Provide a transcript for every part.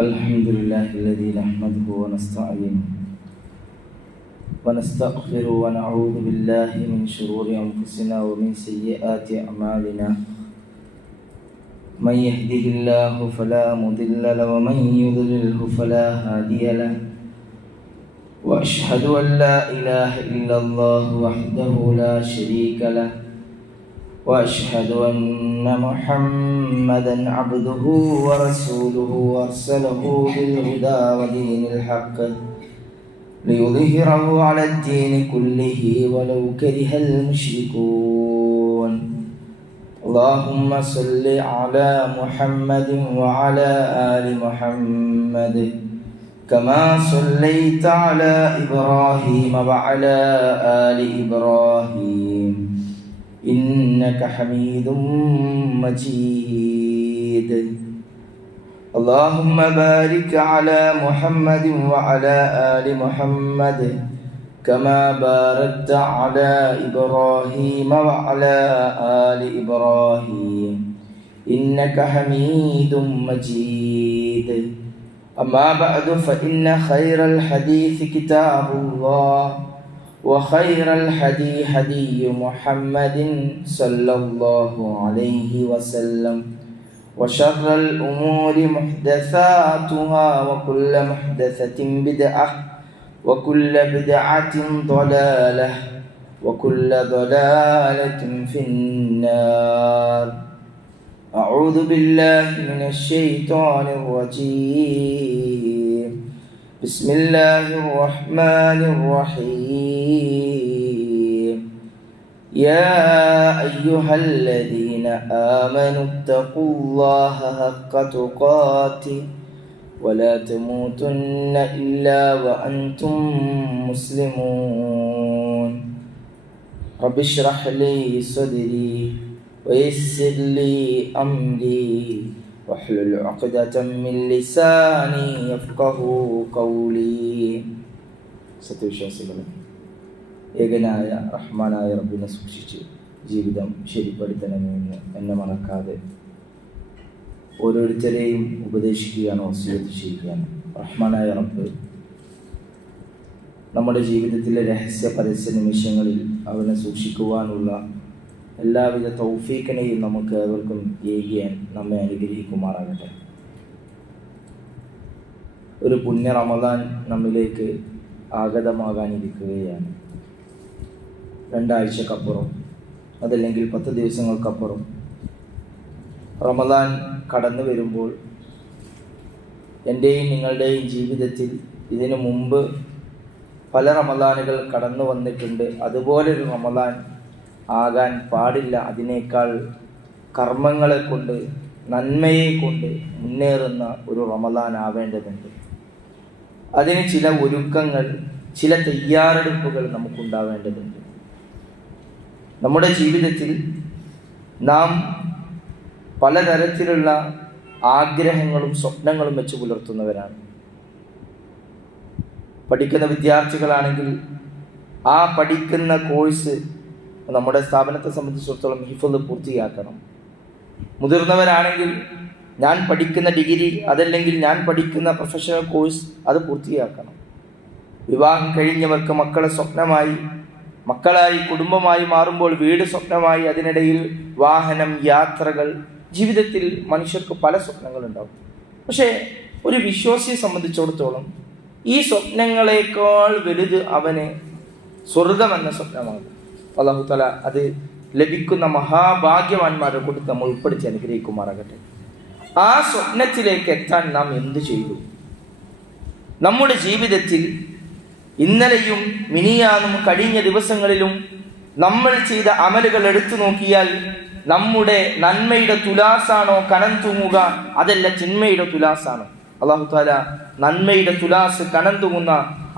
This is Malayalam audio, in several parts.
الحمد لله الذي نحمده ونستعينه ونستغفره ونعوذ بالله من شرور أنفسنا ومن سيئات أعمالنا. من يهده الله فلا مضل له ومن يضلله فلا هادي له. وأشهد أن لا إله إلا الله وحده لا شريك له. وأشهد أن محمدا عبده ورسوله أرسله بالهدى ودين الحق ليظهره على الدين كله ولو كره المشركون. اللهم صل على محمد وعلى آل محمد كما صليت على إبراهيم وعلى آل إبراهيم إنك حميد مجيد. اللهم بارك على محمد وعلى آل محمد كما باركت على إبراهيم وعلى آل إبراهيم إنك حميد مجيد. أما بعد فإن خير الحديث كتاب الله وخير الهدي هدي محمد صلى الله عليه وسلم وشر الأمور محدثاتها وكل محدثة بدعة وكل بدعة ضلالة وكل ضلالة في النار. أعوذ بالله من الشيطان الرجيم. بسم الله الرحمن الرحيم. يا أيها الذين آمنوا اتقوا الله حق تقاته ولا تموتن إلا وأنتم مسلمون. رب اشرح لي صدري ويسر لي أمري واحلل عقدة من لساني يفقهوا قولي. സത്യവിശ്വാസികളെ, ഏകനായ റഹ്മാനായ റബ്ബിനെ സൂക്ഷിച്ച് ജീവിതം ശരിപ്പെടുത്തണമെന്ന് എന്നെ മറക്കാതെ ഓരോരുത്തരെയും ഉപദേശിക്കുകയാണ്, വസിയത്ത് ചെയ്യുകയാണ്. റഹ്മാനായ റബ്ബ് നമ്മുടെ ജീവിതത്തിലെ രഹസ്യ പരസ്യ നിമിഷങ്ങളിൽ അവനെ സൂക്ഷിക്കുവാനുള്ള എല്ലാവിധ തൗഫീഖിനെയും നമുക്ക് ഏവർക്കും ഏകിയാൻ നമ്മെ അനുഗ്രഹിക്കുമാറാകട്ടെ. ഒരു പുണ്യ റമദാൻ നമ്മിലേക്ക് ആഗതമാകാനിരിക്കുകയാണ്. 2 ആഴ്ചക്കപ്പുറം, അതല്ലെങ്കിൽ 10 ദിവസങ്ങൾക്കപ്പുറം റമദാൻ കടന്നു വരുമ്പോൾ എൻ്റെയും നിങ്ങളുടെയും ജീവിതത്തിൽ ഇതിനു മുമ്പ് പല റമദാനുകൾ കടന്നു വന്നിട്ടുണ്ട്. അതുപോലൊരു റമദാൻ ആകാൻ പാടില്ല. അതിനേക്കാൾ കർമ്മങ്ങളെ കൊണ്ട്, നന്മയെ കൊണ്ട് മുന്നേറുന്ന ഒരു റമദാൻ ആവേണ്ടതുണ്ട്. അതിന് ചില ഒരുക്കങ്ങൾ, ചില തയ്യാറെടുപ്പുകൾ നമുക്കുണ്ടാവേണ്ടതുണ്ട്. നമ്മുടെ ജീവിതത്തിൽ നാം പലതരത്തിലുള്ള ആഗ്രഹങ്ങളും സ്വപ്നങ്ങളും വെച്ച് പുലർത്തുന്നവരാണ്. പഠിക്കുന്ന വിദ്യാർത്ഥികളാണെങ്കിൽ ആ പഠിക്കുന്ന കോഴ്സ് നമ്മുടെ സ്ഥാപനത്തെ സംബന്ധിച്ചിടത്തോളം ഹിഫ്ള് പൂർത്തിയാക്കണം. മുതിർന്നവരാണെങ്കിൽ ഞാൻ പഠിക്കുന്ന ഡിഗ്രി, അതല്ലെങ്കിൽ ഞാൻ പഠിക്കുന്ന പ്രൊഫഷണൽ കോഴ്സ് അത് പൂർത്തിയാക്കണം. വിവാഹം കഴിഞ്ഞവർക്ക് മക്കളെ സ്വപ്നമായി, മക്കളായി കുടുംബമായി മാറുമ്പോൾ വീട് സ്വപ്നമായി, അതിനിടയിൽ വാഹനം, യാത്രകൾ. ജീവിതത്തിൽ മനുഷ്യർക്ക് പല സ്വപ്നങ്ങളുണ്ടാവും. പക്ഷേ ഒരു വിശ്വാസിയെ സംബന്ധിച്ചിടത്തോളം ഈ സ്വപ്നങ്ങളെക്കാൾ വലുത് അവന് സ്വർഗമെന്ന സ്വപ്നമാണ്. അല്ലാഹു തആല അത് ലഭിക്കുന്ന മഹാഭാഗ്യവാന്മാരെ കൊണ്ട് നമ്മൾ ഉൾപ്പെടുത്തി അനുഗ്രഹിക്കുമാറാകട്ടെ. ആ സ്വപ്നത്തിലേക്ക് എത്താൻ നാം എന്ത് ചെയ്തു? നമ്മുടെ ജീവിതത്തിൽ ഇന്നലെയും മിനിയാന്നും കഴിഞ്ഞ ദിവസങ്ങളിലും നമ്മൾ ചെയ്ത അമലുകൾ എടുത്തു നോക്കിയാൽ നമ്മുടെ നന്മയുടെ തുലാസാണോ കനം തൂങ്ങുക, അതല്ല തിന്മയുടെ തുലാസാണോ? അല്ലാഹു തആല നന്മയുടെ തുലാസ് കനം തൂങ്ങുന്ന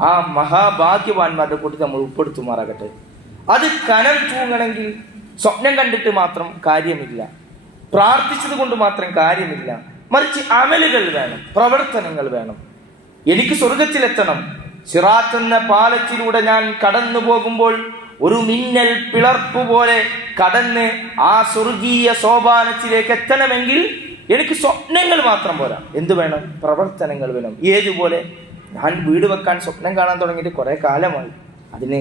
ആ മഹാഭാഗ്യവാന്മാരുടെ കൂട്ടത്തിൽ നമ്മൾ ഉൾപ്പെടുത്തുമാറാകട്ടെ. അത് കനം തൂങ്ങണമെങ്കിൽ സ്വപ്നം കണ്ടിട്ട് മാത്രം കാര്യമില്ല, പ്രാർത്ഥിച്ചത് കൊണ്ട് മാത്രം കാര്യമില്ല. മറിച്ച് അമലുകൾ വേണം, പ്രവർത്തനങ്ങൾ വേണം. എനിക്ക് സ്വർഗത്തിലെത്തണം, സിറാത്ത് എന്ന പാലത്തിലൂടെ ഞാൻ കടന്നു പോകുമ്പോൾ ഒരു മിന്നൽ പിളർപ്പ് പോലെ കടന്ന് ആ സ്വർഗീയ സോപാനത്തിലേക്ക് എത്തണമെങ്കിൽ എനിക്ക് സ്വപ്നങ്ങൾ മാത്രം പോരാ, എന്ത് വേണം? പ്രവർത്തനങ്ങൾ വേണം. ഏതുപോലെ? ഞാൻ വീട് വെക്കാൻ സ്വപ്നം കാണാൻ തുടങ്ങിയിട്ട് കുറേ കാലമായി. അതിന്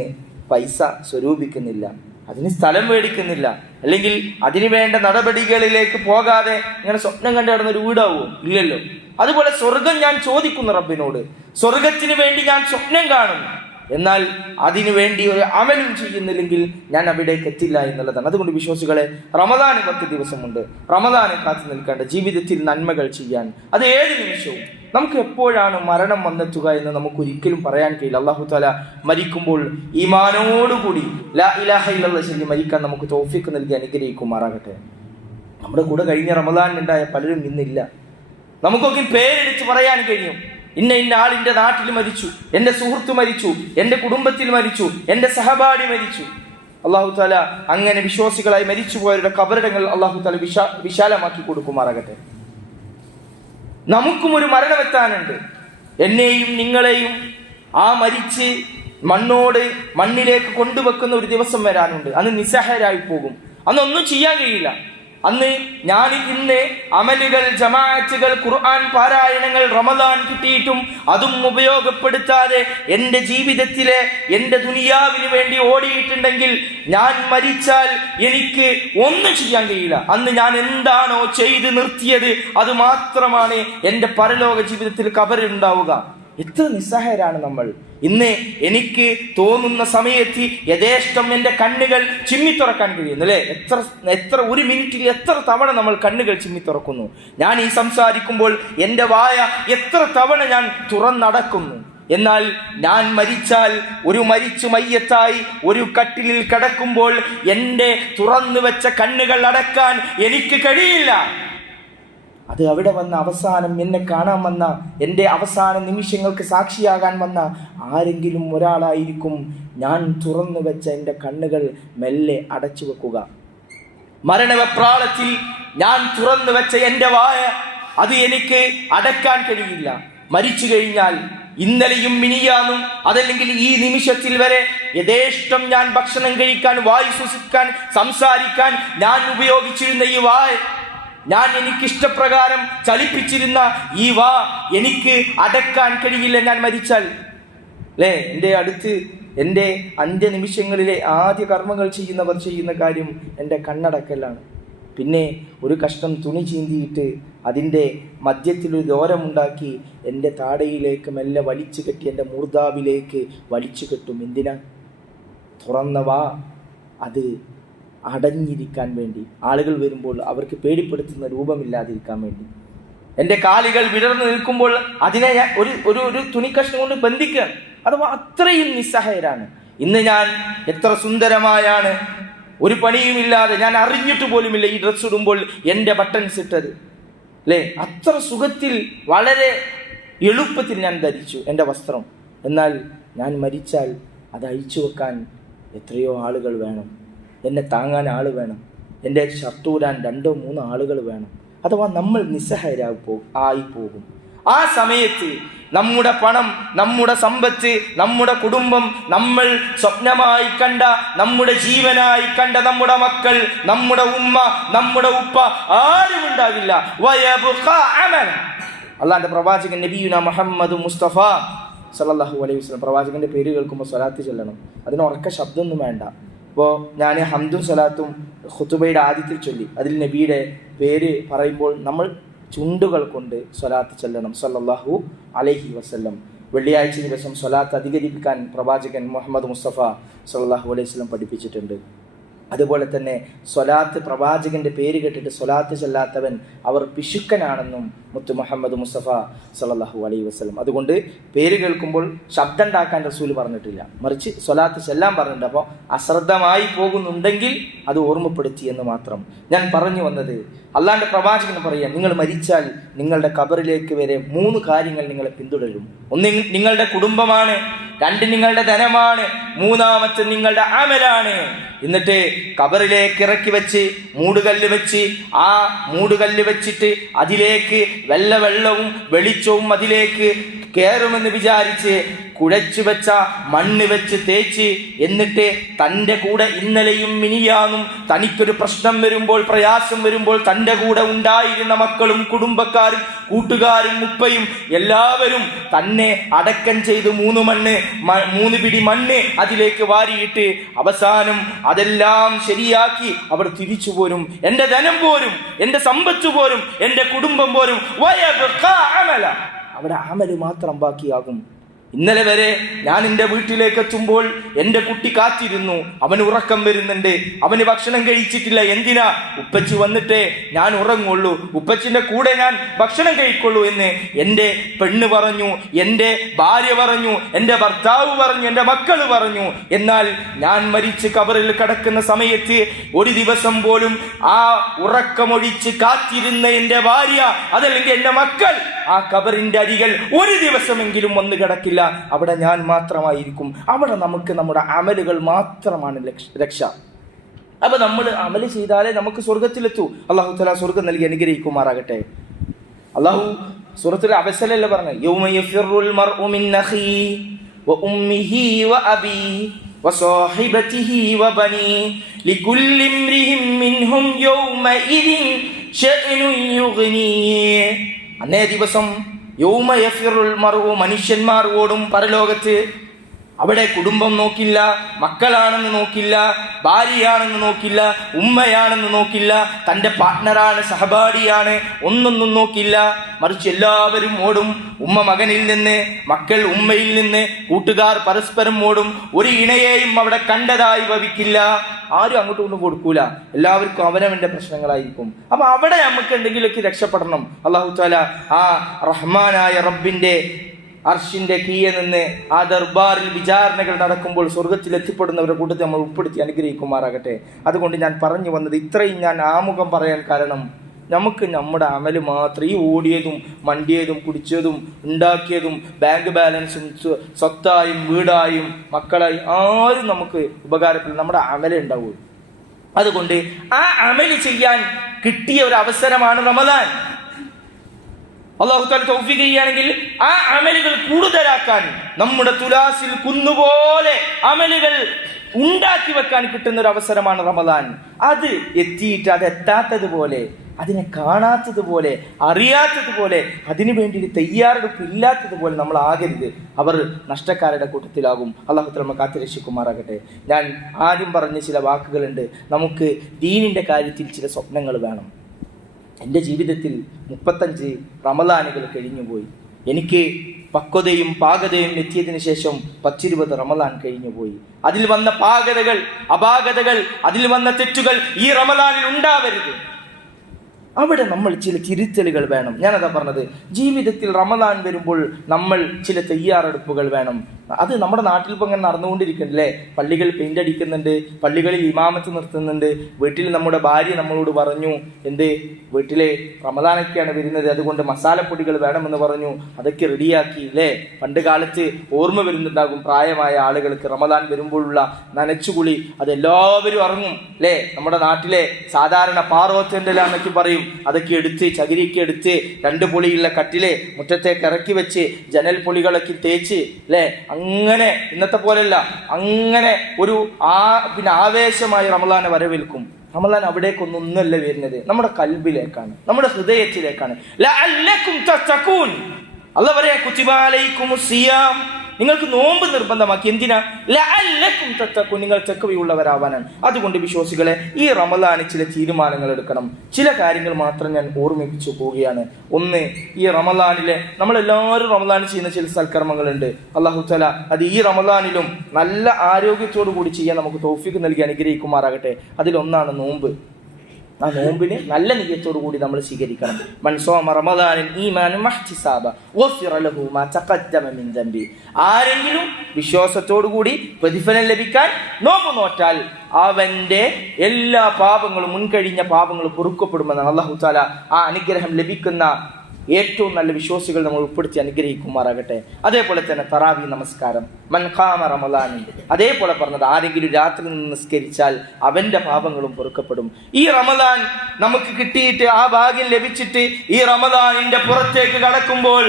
പൈസ സ്വരൂപിക്കുന്നില്ല, അതിന് സ്ഥലം മേടിക്കുന്നില്ല, അല്ലെങ്കിൽ അതിന് വേണ്ട നടപടികളിലേക്ക് പോകാതെ ഇങ്ങനെ സ്വപ്നം കണ്ടു കിടന്നൊരു വീടാവോ? ഇല്ലല്ലോ. അതുപോലെ സ്വർഗം ഞാൻ ചോദിക്കുന്നു റബ്ബിനോട്, സ്വർഗത്തിന് വേണ്ടി ഞാൻ സ്വപ്നം കാണുന്നു, എന്നാൽ അതിനു വേണ്ടി ഒരു അമലും ചെയ്യുന്നില്ലെങ്കിൽ ഞാൻ അവിടേക്ക് എത്തില്ല എന്നുള്ളതാണ്. അതുകൊണ്ട് വിശ്വാസികളെ, റമദാന് 10 ദിവസമുണ്ട്. റമദാനെ കാത്തു നിൽക്കേണ്ട, ജീവിതത്തിൽ നന്മകൾ ചെയ്യാൻ. അത് ഏത് നിമിഷവും. നമുക്ക് എപ്പോഴാണ് മരണം വന്നെത്തുക എന്ന് നമുക്ക് ഒരിക്കലും പറയാൻ കഴിയില്ല. അല്ലാഹു തആല മരിക്കുമ്പോൾ ഈമാനോടുകൂടി ലാ ഇലാഹ ഇല്ലല്ലാഹ് ചൊല്ലി മരിക്കാൻ നമുക്ക് തൗഫീഖ് നൽകി അനുഗ്രഹിക്കുമാറാകട്ടെ. നമ്മുടെ കൂടെ കഴിഞ്ഞ റമദാനിലുണ്ടായ പലരും ഇന്നില്ല. നമുക്കൊക്കെ പേരെടുത്ത് പറയാൻ കഴിയും, ഇന്ന ഇന്ന ആളിന്റെ നാട്ടിൽ മരിച്ചു, എന്റെ സുഹൃത്ത് മരിച്ചു, എന്റെ കുടുംബത്തിൽ മരിച്ചു, എന്റെ സഹപാഠി മരിച്ചു. അല്ലാഹു തആല അങ്ങനെ വിശ്വാസികളായി മരിച്ചുപോയവരുടെ ഖബറിടങ്ങൾ അല്ലാഹു തആല വിശാലമാക്കി കൊടുക്കുമാറാകട്ടെ. നമുക്കും ഒരു മരണമെത്താനുണ്ട്. എന്നെയും നിങ്ങളെയും ആ മരിച്ച് മണ്ണിലേക്ക് കൊണ്ടുവെക്കുന്ന ഒരു ദിവസം വരാനുണ്ട്. അന്ന് നിസ്സഹായരായി പോകും. അന്നൊന്നും ചെയ്യാൻ കഴിയില്ല. അന്ന് ഞാൻ ഇന്ന് അമലുകൾ, ജമാഅത്തുകൾ, ഖുർആൻ പാരായണങ്ങൾ റമദാൻ കിട്ടിയിട്ടും അതും ഉപയോഗപ്പെടുത്താതെ എൻ്റെ ജീവിതത്തിലെ എൻ്റെ ദുനിയാവിന് വേണ്ടി ഓടിയിട്ടുണ്ടെങ്കിൽ ഞാൻ മരിച്ചാൽ എനിക്ക് ഒന്നും ചെയ്യാൻ കഴിയില്ല. അന്ന് ഞാൻ എന്താണോ ചെയ്ത് നിർത്തിയത് അത് മാത്രമാണ് എൻ്റെ പരലോക ജീവിതത്തിൽ ഖബറിലുണ്ടാവുക. എത്ര നിസ്സഹായരാണ് നമ്മൾ. ഇന്ന് എനിക്ക് തോന്നുന്ന സമയത്ത് യഥേഷ്ടം എൻ്റെ കണ്ണുകൾ ചിമ്മിത്തുറക്കാൻ കഴിയുന്നു അല്ലേ? എത്ര ഒരു മിനിറ്റിൽ എത്ര തവണ നമ്മൾ കണ്ണുകൾ ചിമ്മിത്തുറക്കുന്നു. ഞാൻ ഈ സംസാരിക്കുമ്പോൾ എൻ്റെ വായ എത്ര തവണ ഞാൻ തുറന്നടക്കുന്നു. എന്നാൽ ഞാൻ മരിച്ചാൽ, ഒരു മരിച്ചു മയ്യത്തായി ഒരു കട്ടിലിൽ കിടക്കുമ്പോൾ എൻ്റെ തുറന്നു വെച്ച കണ്ണുകൾ അടക്കാൻ എനിക്ക് കഴിയില്ല. അത് അവിടെ വന്ന അവസാനം എന്നെ കാണാൻ വന്ന, എൻ്റെ അവസാന നിമിഷങ്ങൾക്ക് സാക്ഷിയാകാൻ വന്ന ആരെങ്കിലും ഒരാളായിരിക്കും ഞാൻ തുറന്നു വെച്ച എൻ്റെ കണ്ണുകൾ മെല്ലെ അടച്ചു വെക്കുക. മരണവെപ്രാളത്തിൽ ഞാൻ തുറന്നു വെച്ച എൻ്റെ വായ അത് എനിക്ക് അടക്കാൻ കഴിയില്ല. മരിച്ചു കഴിഞ്ഞാൽ ഇന്നലെയും മിനിയാന്നും അതല്ലെങ്കിൽ ഈ നിമിഷത്തിൽ വരെ യഥേഷ്ടം ഞാൻ ഭക്ഷണം കഴിക്കാൻ, വായു ശ്വസിക്കാൻ, സംസാരിക്കാൻ ഞാൻ ഉപയോഗിച്ചിരുന്ന ഈ വായ, ഞാൻ എനിക്കിഷ്ടപ്രകാരം ചലിപ്പിച്ചിരുന്ന ഈ വാ എനിക്ക് അടക്കാൻ കഴിയില്ല ഞാൻ മരിച്ചാൽ അല്ലേ? എൻ്റെ അടുത്ത് എൻ്റെ അന്ത്യനിമിഷങ്ങളിലെ ആദ്യ കർമ്മങ്ങൾ ചെയ്യുന്നവർ ചെയ്യുന്ന കാര്യം എൻ്റെ കണ്ണടക്കലാണ്. പിന്നെ ഒരു കഷ്ണം തുണി ചീന്തിയിട്ട് അതിൻ്റെ മധ്യത്തിലൊരു ദോരമുണ്ടാക്കി എൻ്റെ താടയിലേക്ക് മെല്ലെ വലിച്ചു കെട്ടി എൻ്റെ മൂർധാവിലേക്ക് വലിച്ചു കെട്ടും. എന്തിനാ? തുറന്ന വാ അത് അടഞ്ഞിരിക്കാൻ വേണ്ടി, ആളുകൾ വരുമ്പോൾ അവർക്ക് പേടിപ്പെടുത്തുന്ന രൂപമില്ലാതിരിക്കാൻ വേണ്ടി. എൻ്റെ കാലുകൾ വിടർന്നു നിൽക്കുമ്പോൾ അതിനെ ഞാൻ ഒരു തുണിക്കഷ്ണം കൊണ്ട് ബന്ധിക്കുകയാണ്. അഥവാ അത്രയും നിസ്സഹായരാണ്. ഇന്ന് ഞാൻ എത്ര സുന്ദരമായാണ്, ഒരു പണിയുമില്ലാതെ, ഞാൻ അറിഞ്ഞിട്ട് പോലുമില്ല ഈ ഡ്രസ്സ് ഇടുമ്പോൾ എൻ്റെ ബട്ടൺസ് ഇട്ടത് അല്ലേ? അത്ര സുഖത്തിൽ വളരെ എളുപ്പത്തിൽ ഞാൻ ധരിച്ചു എൻ്റെ വസ്ത്രം. എന്നാൽ ഞാൻ മരിച്ചാൽ അത് അഴിച്ചു വെക്കാൻ എത്രയോ ആളുകൾ വേണം, എന്നെ താങ്ങാൻ ആൾ വേണം, എൻ്റെ ഷർട്ടൂരാൻ 2-3 ആളുകൾ വേണം. അഥവാ നമ്മൾ ആയി പോകും. ആ സമയത്ത് നമ്മുടെ പണം, നമ്മുടെ സമ്പത്ത്, നമ്മുടെ കുടുംബം, നമ്മൾ സ്വപ്നമായി കണ്ട, നമ്മുടെ ജീവനായി കണ്ട നമ്മുടെ മക്കൾ, നമ്മുടെ ഉമ്മ, നമ്മുടെ ഉപ്പ, ആരും ഉണ്ടാകില്ല. അള്ളാന്റെ പ്രവാചകൻ നബിയുന മുഹമ്മദ് മുസ്തഫ സല്ലല്ലാഹു അലൈഹി വസല്ലം, പ്രവാചകന്റെ പേര് കേൾക്കുമ്പോൾ സ്വലാത്ത് ചൊല്ലണം. അതിന് ഉറക്ക ശബ്ദമൊന്നും വേണ്ട. ഇപ്പോൾ ഞാൻ ഹംദും സ്വലാത്തും ഖുതുബയുടെ ആദ്യത്തിൽ ചൊല്ലി, അതിൽ നബിയുടെ പേര് പറയുമ്പോൾ നമ്മൾ ചുണ്ടുകൾ കൊണ്ട് സ്വലാത്ത് ചൊല്ലണം സല്ലല്ലാഹു അലൈഹി വസല്ലം. വെള്ളിയാഴ്ച ദിവസം സ്വലാത്ത് അധികരിപ്പിക്കാൻ പ്രവാചകൻ മുഹമ്മദ് മുസ്തഫ സല്ലല്ലാഹു അലൈഹി വസല്ലം പഠിപ്പിച്ചിട്ടുണ്ട്. അതുപോലെ തന്നെ സ്വലാത്ത്, പ്രവാചകന്റെ പേര് കേട്ടിട്ട് സ്വലാത്ത് ചൊല്ലാത്തവൻ അവർ പിശുക്കനാണെന്നും മുത്തു മുഹമ്മദ് മുസ്തഫ സല്ലല്ലാഹു അലൈഹി വസല്ലം. അതുകൊണ്ട് പേര് കേൾക്കുമ്പോൾ ശബ്ദം ഉണ്ടാക്കാൻ റസൂൽ പറഞ്ഞിട്ടില്ല, മറിച്ച് സ്വലാത്ത് ചൊല്ലാൻ പറഞ്ഞിട്ടുണ്ട്. അപ്പോൾ അശ്രദ്ധമായി പോകുന്നുണ്ടെങ്കിൽ അത് ഓർമ്മപ്പെടുത്തി എന്ന് മാത്രം. ഞാൻ പറഞ്ഞു വന്നത്, അള്ളാന്റെ പ്രവാചകൻ പറയാം, നിങ്ങൾ മരിച്ചാൽ നിങ്ങളുടെ ഖബറിലേക്ക് വരെ 3 കാര്യങ്ങൾ നിങ്ങളെ പിന്തുടരും. ഒന്ന് നിങ്ങളുടെ കുടുംബമാണ്, 2 നിങ്ങളുടെ ധനമാണ്, 3 നിങ്ങളുടെ അമലാണ്. എന്നിട്ട് ഖബറിലേക്ക് ഇറക്കി വെച്ച് മൂടുകല്ല് വെച്ച്, ആ മൂടുകല്ല് വെച്ചിട്ട് അതിലേക്ക് വെള്ളവും വെളിച്ചവും അതിലേക്ക് കയറുമെന്ന് വിചാരിച്ച് കുഴച്ചു വെച്ച മണ്ണ് വെച്ച് തേച്ച്, എന്നിട്ട് തൻ്റെ കൂടെ ഇന്നലെയും മിനിയാന്നും തനിക്കൊരു പ്രശ്നം വരുമ്പോൾ, പ്രയാസം വരുമ്പോൾ തൻ്റെ കൂടെ ഉണ്ടായിരുന്ന മക്കളും കുടുംബക്കാരും കൂട്ടുകാരും ഉപ്പയും എല്ലാവരും തന്നെ അടക്കം ചെയ്ത് 3 പിടി മണ്ണ് അതിലേക്ക് വാരിയിട്ട് അവസാനം അതെല്ലാം ശരിയാക്കി അവർ തിരിച്ചു പോരും. എൻ്റെ ധനം പോരും, എൻ്റെ സമ്പത്ത് പോരും, എൻ്റെ കുടുംബം പോരും. അവിടെ അമല് മാത്രം ബാക്കിയാകും. ഇന്നലെ വരെ ഞാൻ എൻ്റെ വീട്ടിലേക്ക് എത്തുമ്പോൾ എൻ്റെ കുട്ടി കാത്തിരുന്നു. അവന് ഉറക്കം വരുന്നുണ്ട്, അവന് ഭക്ഷണം കഴിച്ചിട്ടില്ല. എന്തിനാ? ഉപ്പച്ചി വന്നിട്ടേ ഞാൻ ഉറങ്ങുള്ളൂ, ഉപ്പച്ചിൻ്റെ കൂടെ ഞാൻ ഭക്ഷണം കഴിക്കുള്ളൂ എന്ന് എൻ്റെ പെണ്ണ് പറഞ്ഞു, എൻ്റെ ഭാര്യ പറഞ്ഞു, എൻ്റെ ഭർത്താവ് പറഞ്ഞു, എൻ്റെ മക്കൾ പറഞ്ഞു. എന്നാൽ ഞാൻ മരിച്ച് കബറിൽ കിടക്കുന്ന സമയത്ത് ഒരു ദിവസം പോലും ആ ഉറക്കമൊഴിച്ച് കാത്തിരുന്ന എൻ്റെ ഭാര്യ, അതല്ലെങ്കിൽ എൻ്റെ മക്കൾ ആ കബറിന്റെ അരികൾ ഒരു ദിവസമെങ്കിലും വന്ന് കിടക്കില്ല. അവിടെ ഞാൻ മാത്രമായിരിക്കും. അവിടെ നമുക്ക് നമ്മുടെ അമലുകൾ മാത്രമാണ് രക്ഷ. അപ്പൊ നമ്മൾ അമല് ചെയ്താലേ നമുക്ക് സ്വർഗത്തിലെത്തൂ. അള്ളാഹു തആല സ്വർഗം നൽകി അനുഗ്രഹിക്കുമാറാകട്ടെ. അള്ളാഹു സൂറത്തുൽ അബസലല്ല പറഞ്ഞു, യൗമ യഫിറുൽ മർഉ മിൻ അഖീ വ ഉമ്മിഹി വ അബീ വ സ്വഹിബതിഹി വ ബനീ ലികുല്ലി ഇംരിഹിൻ മിൻഹും യൗമഇദിൻ ശഅ്നുൻ യുഗ്നീ. അന്നേ ദിവസം യൗമ യഫിറുൽ മർഉ, മനുഷ്യന്മാർ ഓടും പരലോകത്ത്. അവിടെ കുടുംബം നോക്കില്ല, മക്കളാണെന്ന് നോക്കില്ല, ഭാര്യയാണെന്ന് നോക്കില്ല, ഉമ്മയാണെന്ന് നോക്കില്ല, തൻ്റെ പാർട്ട്ണറാണ്, സഹപാഠിയാണ്, ഒന്നൊന്നും നോക്കില്ല. മറിച്ച് എല്ലാവരും ഓടും. ഉമ്മ മകനിൽ നിന്ന്, മക്കൾ ഉമ്മയിൽ നിന്ന്, കൂട്ടുകാർ പരസ്പരം ഓടും. ഒരു ഇണയെയും അവിടെ കണ്ടതായി ഭവിക്കില്ല. ആരും അങ്ങോട്ടും ഒന്നും കൊടുക്കൂല. എല്ലാവർക്കും അവനവന്റെ പ്രശ്നങ്ങളായിരിക്കും. അപ്പൊ അവിടെ നമുക്ക് എന്തെങ്കിലുമൊക്കെ രക്ഷപ്പെടണം. അല്ലാഹു തആല ആ റഹ്മാനായ റബ്ബിന്റെ അർശിന്റെ കീഴിൽ നിന്ന് ആ ദർബാറിൽ വിചാരണകൾ നടക്കുമ്പോൾ സ്വർഗത്തിൽ എത്തിപ്പെടുന്നവരുടെ കൂട്ടത്തിൽ നമ്മൾ ഉൾപ്പെടുത്തി അനുഗ്രഹിക്കുമാറാകട്ടെ. അതുകൊണ്ട് ഞാൻ പറഞ്ഞു വന്നത് ഇത്രയും ഞാൻ ആമുഖം പറയാൻ കാരണം, നമുക്ക് നമ്മുടെ അമല് മാത്രം, ഈ ഓടിയതും മണ്ടിയതും കുടിച്ചതും ഉണ്ടാക്കിയതും ബാങ്ക് ബാലൻസും സ്വത്തായും വീടായും മക്കളായും ആരും നമുക്ക് ഉപകാരപ്പെടും, നമ്മുടെ അമല് ഉണ്ടാവുള്ളൂ. അതുകൊണ്ട് ആ അമല് ചെയ്യാൻ കിട്ടിയ ഒരു അവസരമാണ് റമദാൻ. അല്ലാഹു തആല തൗഫീഖ് ചെയ്യുകയാണെങ്കിൽ ആ അമലുകൾ കൂടുതലാക്കാൻ, നമ്മുടെ തുലാസിൽ കുന്നുപോലെ അമലുകൾ ഉണ്ടാക്കി വെക്കാൻ കിട്ടുന്ന ഒരു അവസരമാണ് റമദാൻ. അത് എത്തിയിട്ട് അത് എത്താത്തതുപോലെ, അതിനെ കാണാത്തതുപോലെ, അറിയാത്തതുപോലെ, അതിനു വേണ്ടി തയ്യാറെടുപ്പ് ഇല്ലാത്തതുപോലെ നമ്മൾ ആകരുത്. അവർ നഷ്ടക്കാരുടെ കൂട്ടത്തിലാകും. അല്ലാഹു തആല നമ്മെ കാത്തുരക്ഷിക്കുമാറാകട്ടെ. ഞാൻ ആദ്യം പറഞ്ഞ ചില വാക്കുകളുണ്ട്. നമുക്ക് ദീനിന്റെ കാര്യത്തിൽ ചില സ്വപ്നങ്ങൾ വേണം. എൻ്റെ ജീവിതത്തിൽ 35 റമദാനുകൾ കഴിഞ്ഞുപോയി. എനിക്ക് പക്വതയും പാകതയും എത്തിയതിനു ശേഷം 10-20 റമദാൻ കഴിഞ്ഞുപോയി. അതിൽ വന്ന പാകതകൾ, അപാകതകൾ, അതിൽ വന്ന തെറ്റുകൾ ഈ റമദാനിൽ ഉണ്ടാവരുത്. അവിടെ നമ്മൾ ചില തിരുത്തലുകൾ വേണം. ഞാനതാ പറഞ്ഞത്, ജീവിതത്തിൽ റമദാൻ വരുമ്പോൾ നമ്മൾ ചില തയ്യാറെടുപ്പുകൾ വേണം. അത് നമ്മുടെ നാട്ടിൽ ഇപ്പം ഇങ്ങനെ നടന്നുകൊണ്ടിരിക്കുന്നില്ലേ. പള്ളികൾ പെയിന്റ് അടിക്കുന്നുണ്ട്, പള്ളികളിൽ ഇമാമത്ത് നിർത്തുന്നുണ്ട്. വീട്ടിൽ നമ്മുടെ ഭാര്യ നമ്മളോട് പറഞ്ഞു, എന്ത്, വീട്ടിലെ റമദാനൊക്കെയാണ് വരുന്നത്, അതുകൊണ്ട് മസാലപ്പൊടികൾ വേണമെന്ന് പറഞ്ഞു. അതൊക്കെ റെഡിയാക്കി അല്ലേ. പണ്ട് കാലത്ത് ഓർമ്മ വരുന്നുണ്ടാകും പ്രായമായ ആളുകൾക്ക് റമദാൻ വരുമ്പോഴുള്ള നനച്ചുകുളി. അതെല്ലാവരും ഇറങ്ങും അല്ലേ. നമ്മുടെ നാട്ടിലെ സാധാരണ പാറോച്ചൻ്റെലാന്നൊക്കെ പറയും. അതൊക്കെ എടുത്ത്, ചകിരിയൊക്കെ എടുത്ത് 2 പൊളിയുള്ള കട്ടിലെ മുറ്റത്തേക്ക് ഇറക്കി വെച്ച് ജനൽ പൊളികളൊക്കെ തേച്ച് അല്ലേ. അങ്ങനെ ഇന്നത്തെ പോലെയല്ല, അങ്ങനെ ഒരു ആവേശമായി റമദാനെ വരവേൽക്കും. റമദാൻ അവിടേക്കൊന്നൊന്നല്ല വരുന്നത്, നമ്മുടെ കൽബിലേക്കാണ്, നമ്മുടെ ഹൃദയത്തിലേക്കാണ്. ലഅല്ലക്കും തത്തഖൂൻ. അല്ലാഹു പറയാ, കുതിബ അലൈക്കുമുസ് സിയാം, നിങ്ങൾക്ക് നോമ്പ് നിർബന്ധമാക്കി. എന്തിനാ? ലഅല്ലക്കും തത്തഖൂൻ, നിങ്ങൾ തഖ്വയുള്ളവരാവാനാണ്. അതുകൊണ്ട് വിശ്വാസികളെ, ഈ റമദാനിൽ ചില തീരുമാനങ്ങൾ എടുക്കണം. ചില കാര്യങ്ങൾ മാത്രം ഞാൻ ഓർമ്മിപ്പിച്ചു പോവുകയാണ്. ഒന്ന്, ഈ റമദാനിലെ നമ്മളെല്ലാവരും റമദാനിൽ ചെയ്യുന്ന ചില സൽക്കർമ്മങ്ങളുണ്ട്. അല്ലാഹു തആല അത് ഈ റമദാനിലും നല്ല ആരോഗ്യത്തോടു കൂടി ചെയ്യാൻ നമുക്ക് തൗഫീഖ് നൽകി അനുഗ്രഹിക്കുമാറാകട്ടെ. അതിലൊന്നാണ് നോമ്പ്. ആ നോമ്പിനെ നല്ല നിയ്യത്തോടു കൂടി നമ്മൾ സ്വീകരിക്കണം. മൻ സോമ റമദാനൻ ഈമാനൻ വഹ്തിസാബ ഗുഫിറ ലഹു മാ തഖദ്ദമ മിൻ ദംബി. ആരെങ്കിലും വിശ്വാസത്തോടു കൂടി പ്രതിഫലം ലഭിക്കാൻ നോമ്പ് നോറ്റാൽ അവന്റെ എല്ലാ പാപങ്ങളും, മുൻകഴിഞ്ഞ പാപങ്ങളും പൊറുക്കപ്പെടുമെന്നാണ്. അല്ലാഹു തആല ആ അനുഗ്രഹം ലഭിക്കുന്ന ഏറ്റവും നല്ല വിശ്വാസികൾ നമ്മൾ ഉൾപ്പെടുത്തി അനുഗ്രഹിക്കുമാറാകട്ടെ. അതേപോലെ തന്നെ തറാവി നമസ്കാരം, മൻ ഖാമ റമളാൻ, അതേപോലെ പറഞ്ഞത് ആരെങ്കിലും രാത്രി നിന്ന് നിസ്കരിച്ചാൽ അവന്റെ പാപങ്ങളും പൊറുക്കപ്പെടും. ഈ റമളാൻ നമുക്ക് കിട്ടിയിട്ട്, ആ ഭാഗ്യം ലഭിച്ചിട്ട് ഈ റമളാനിന്റെ പുറത്തേക്ക് കടക്കുമ്പോൾ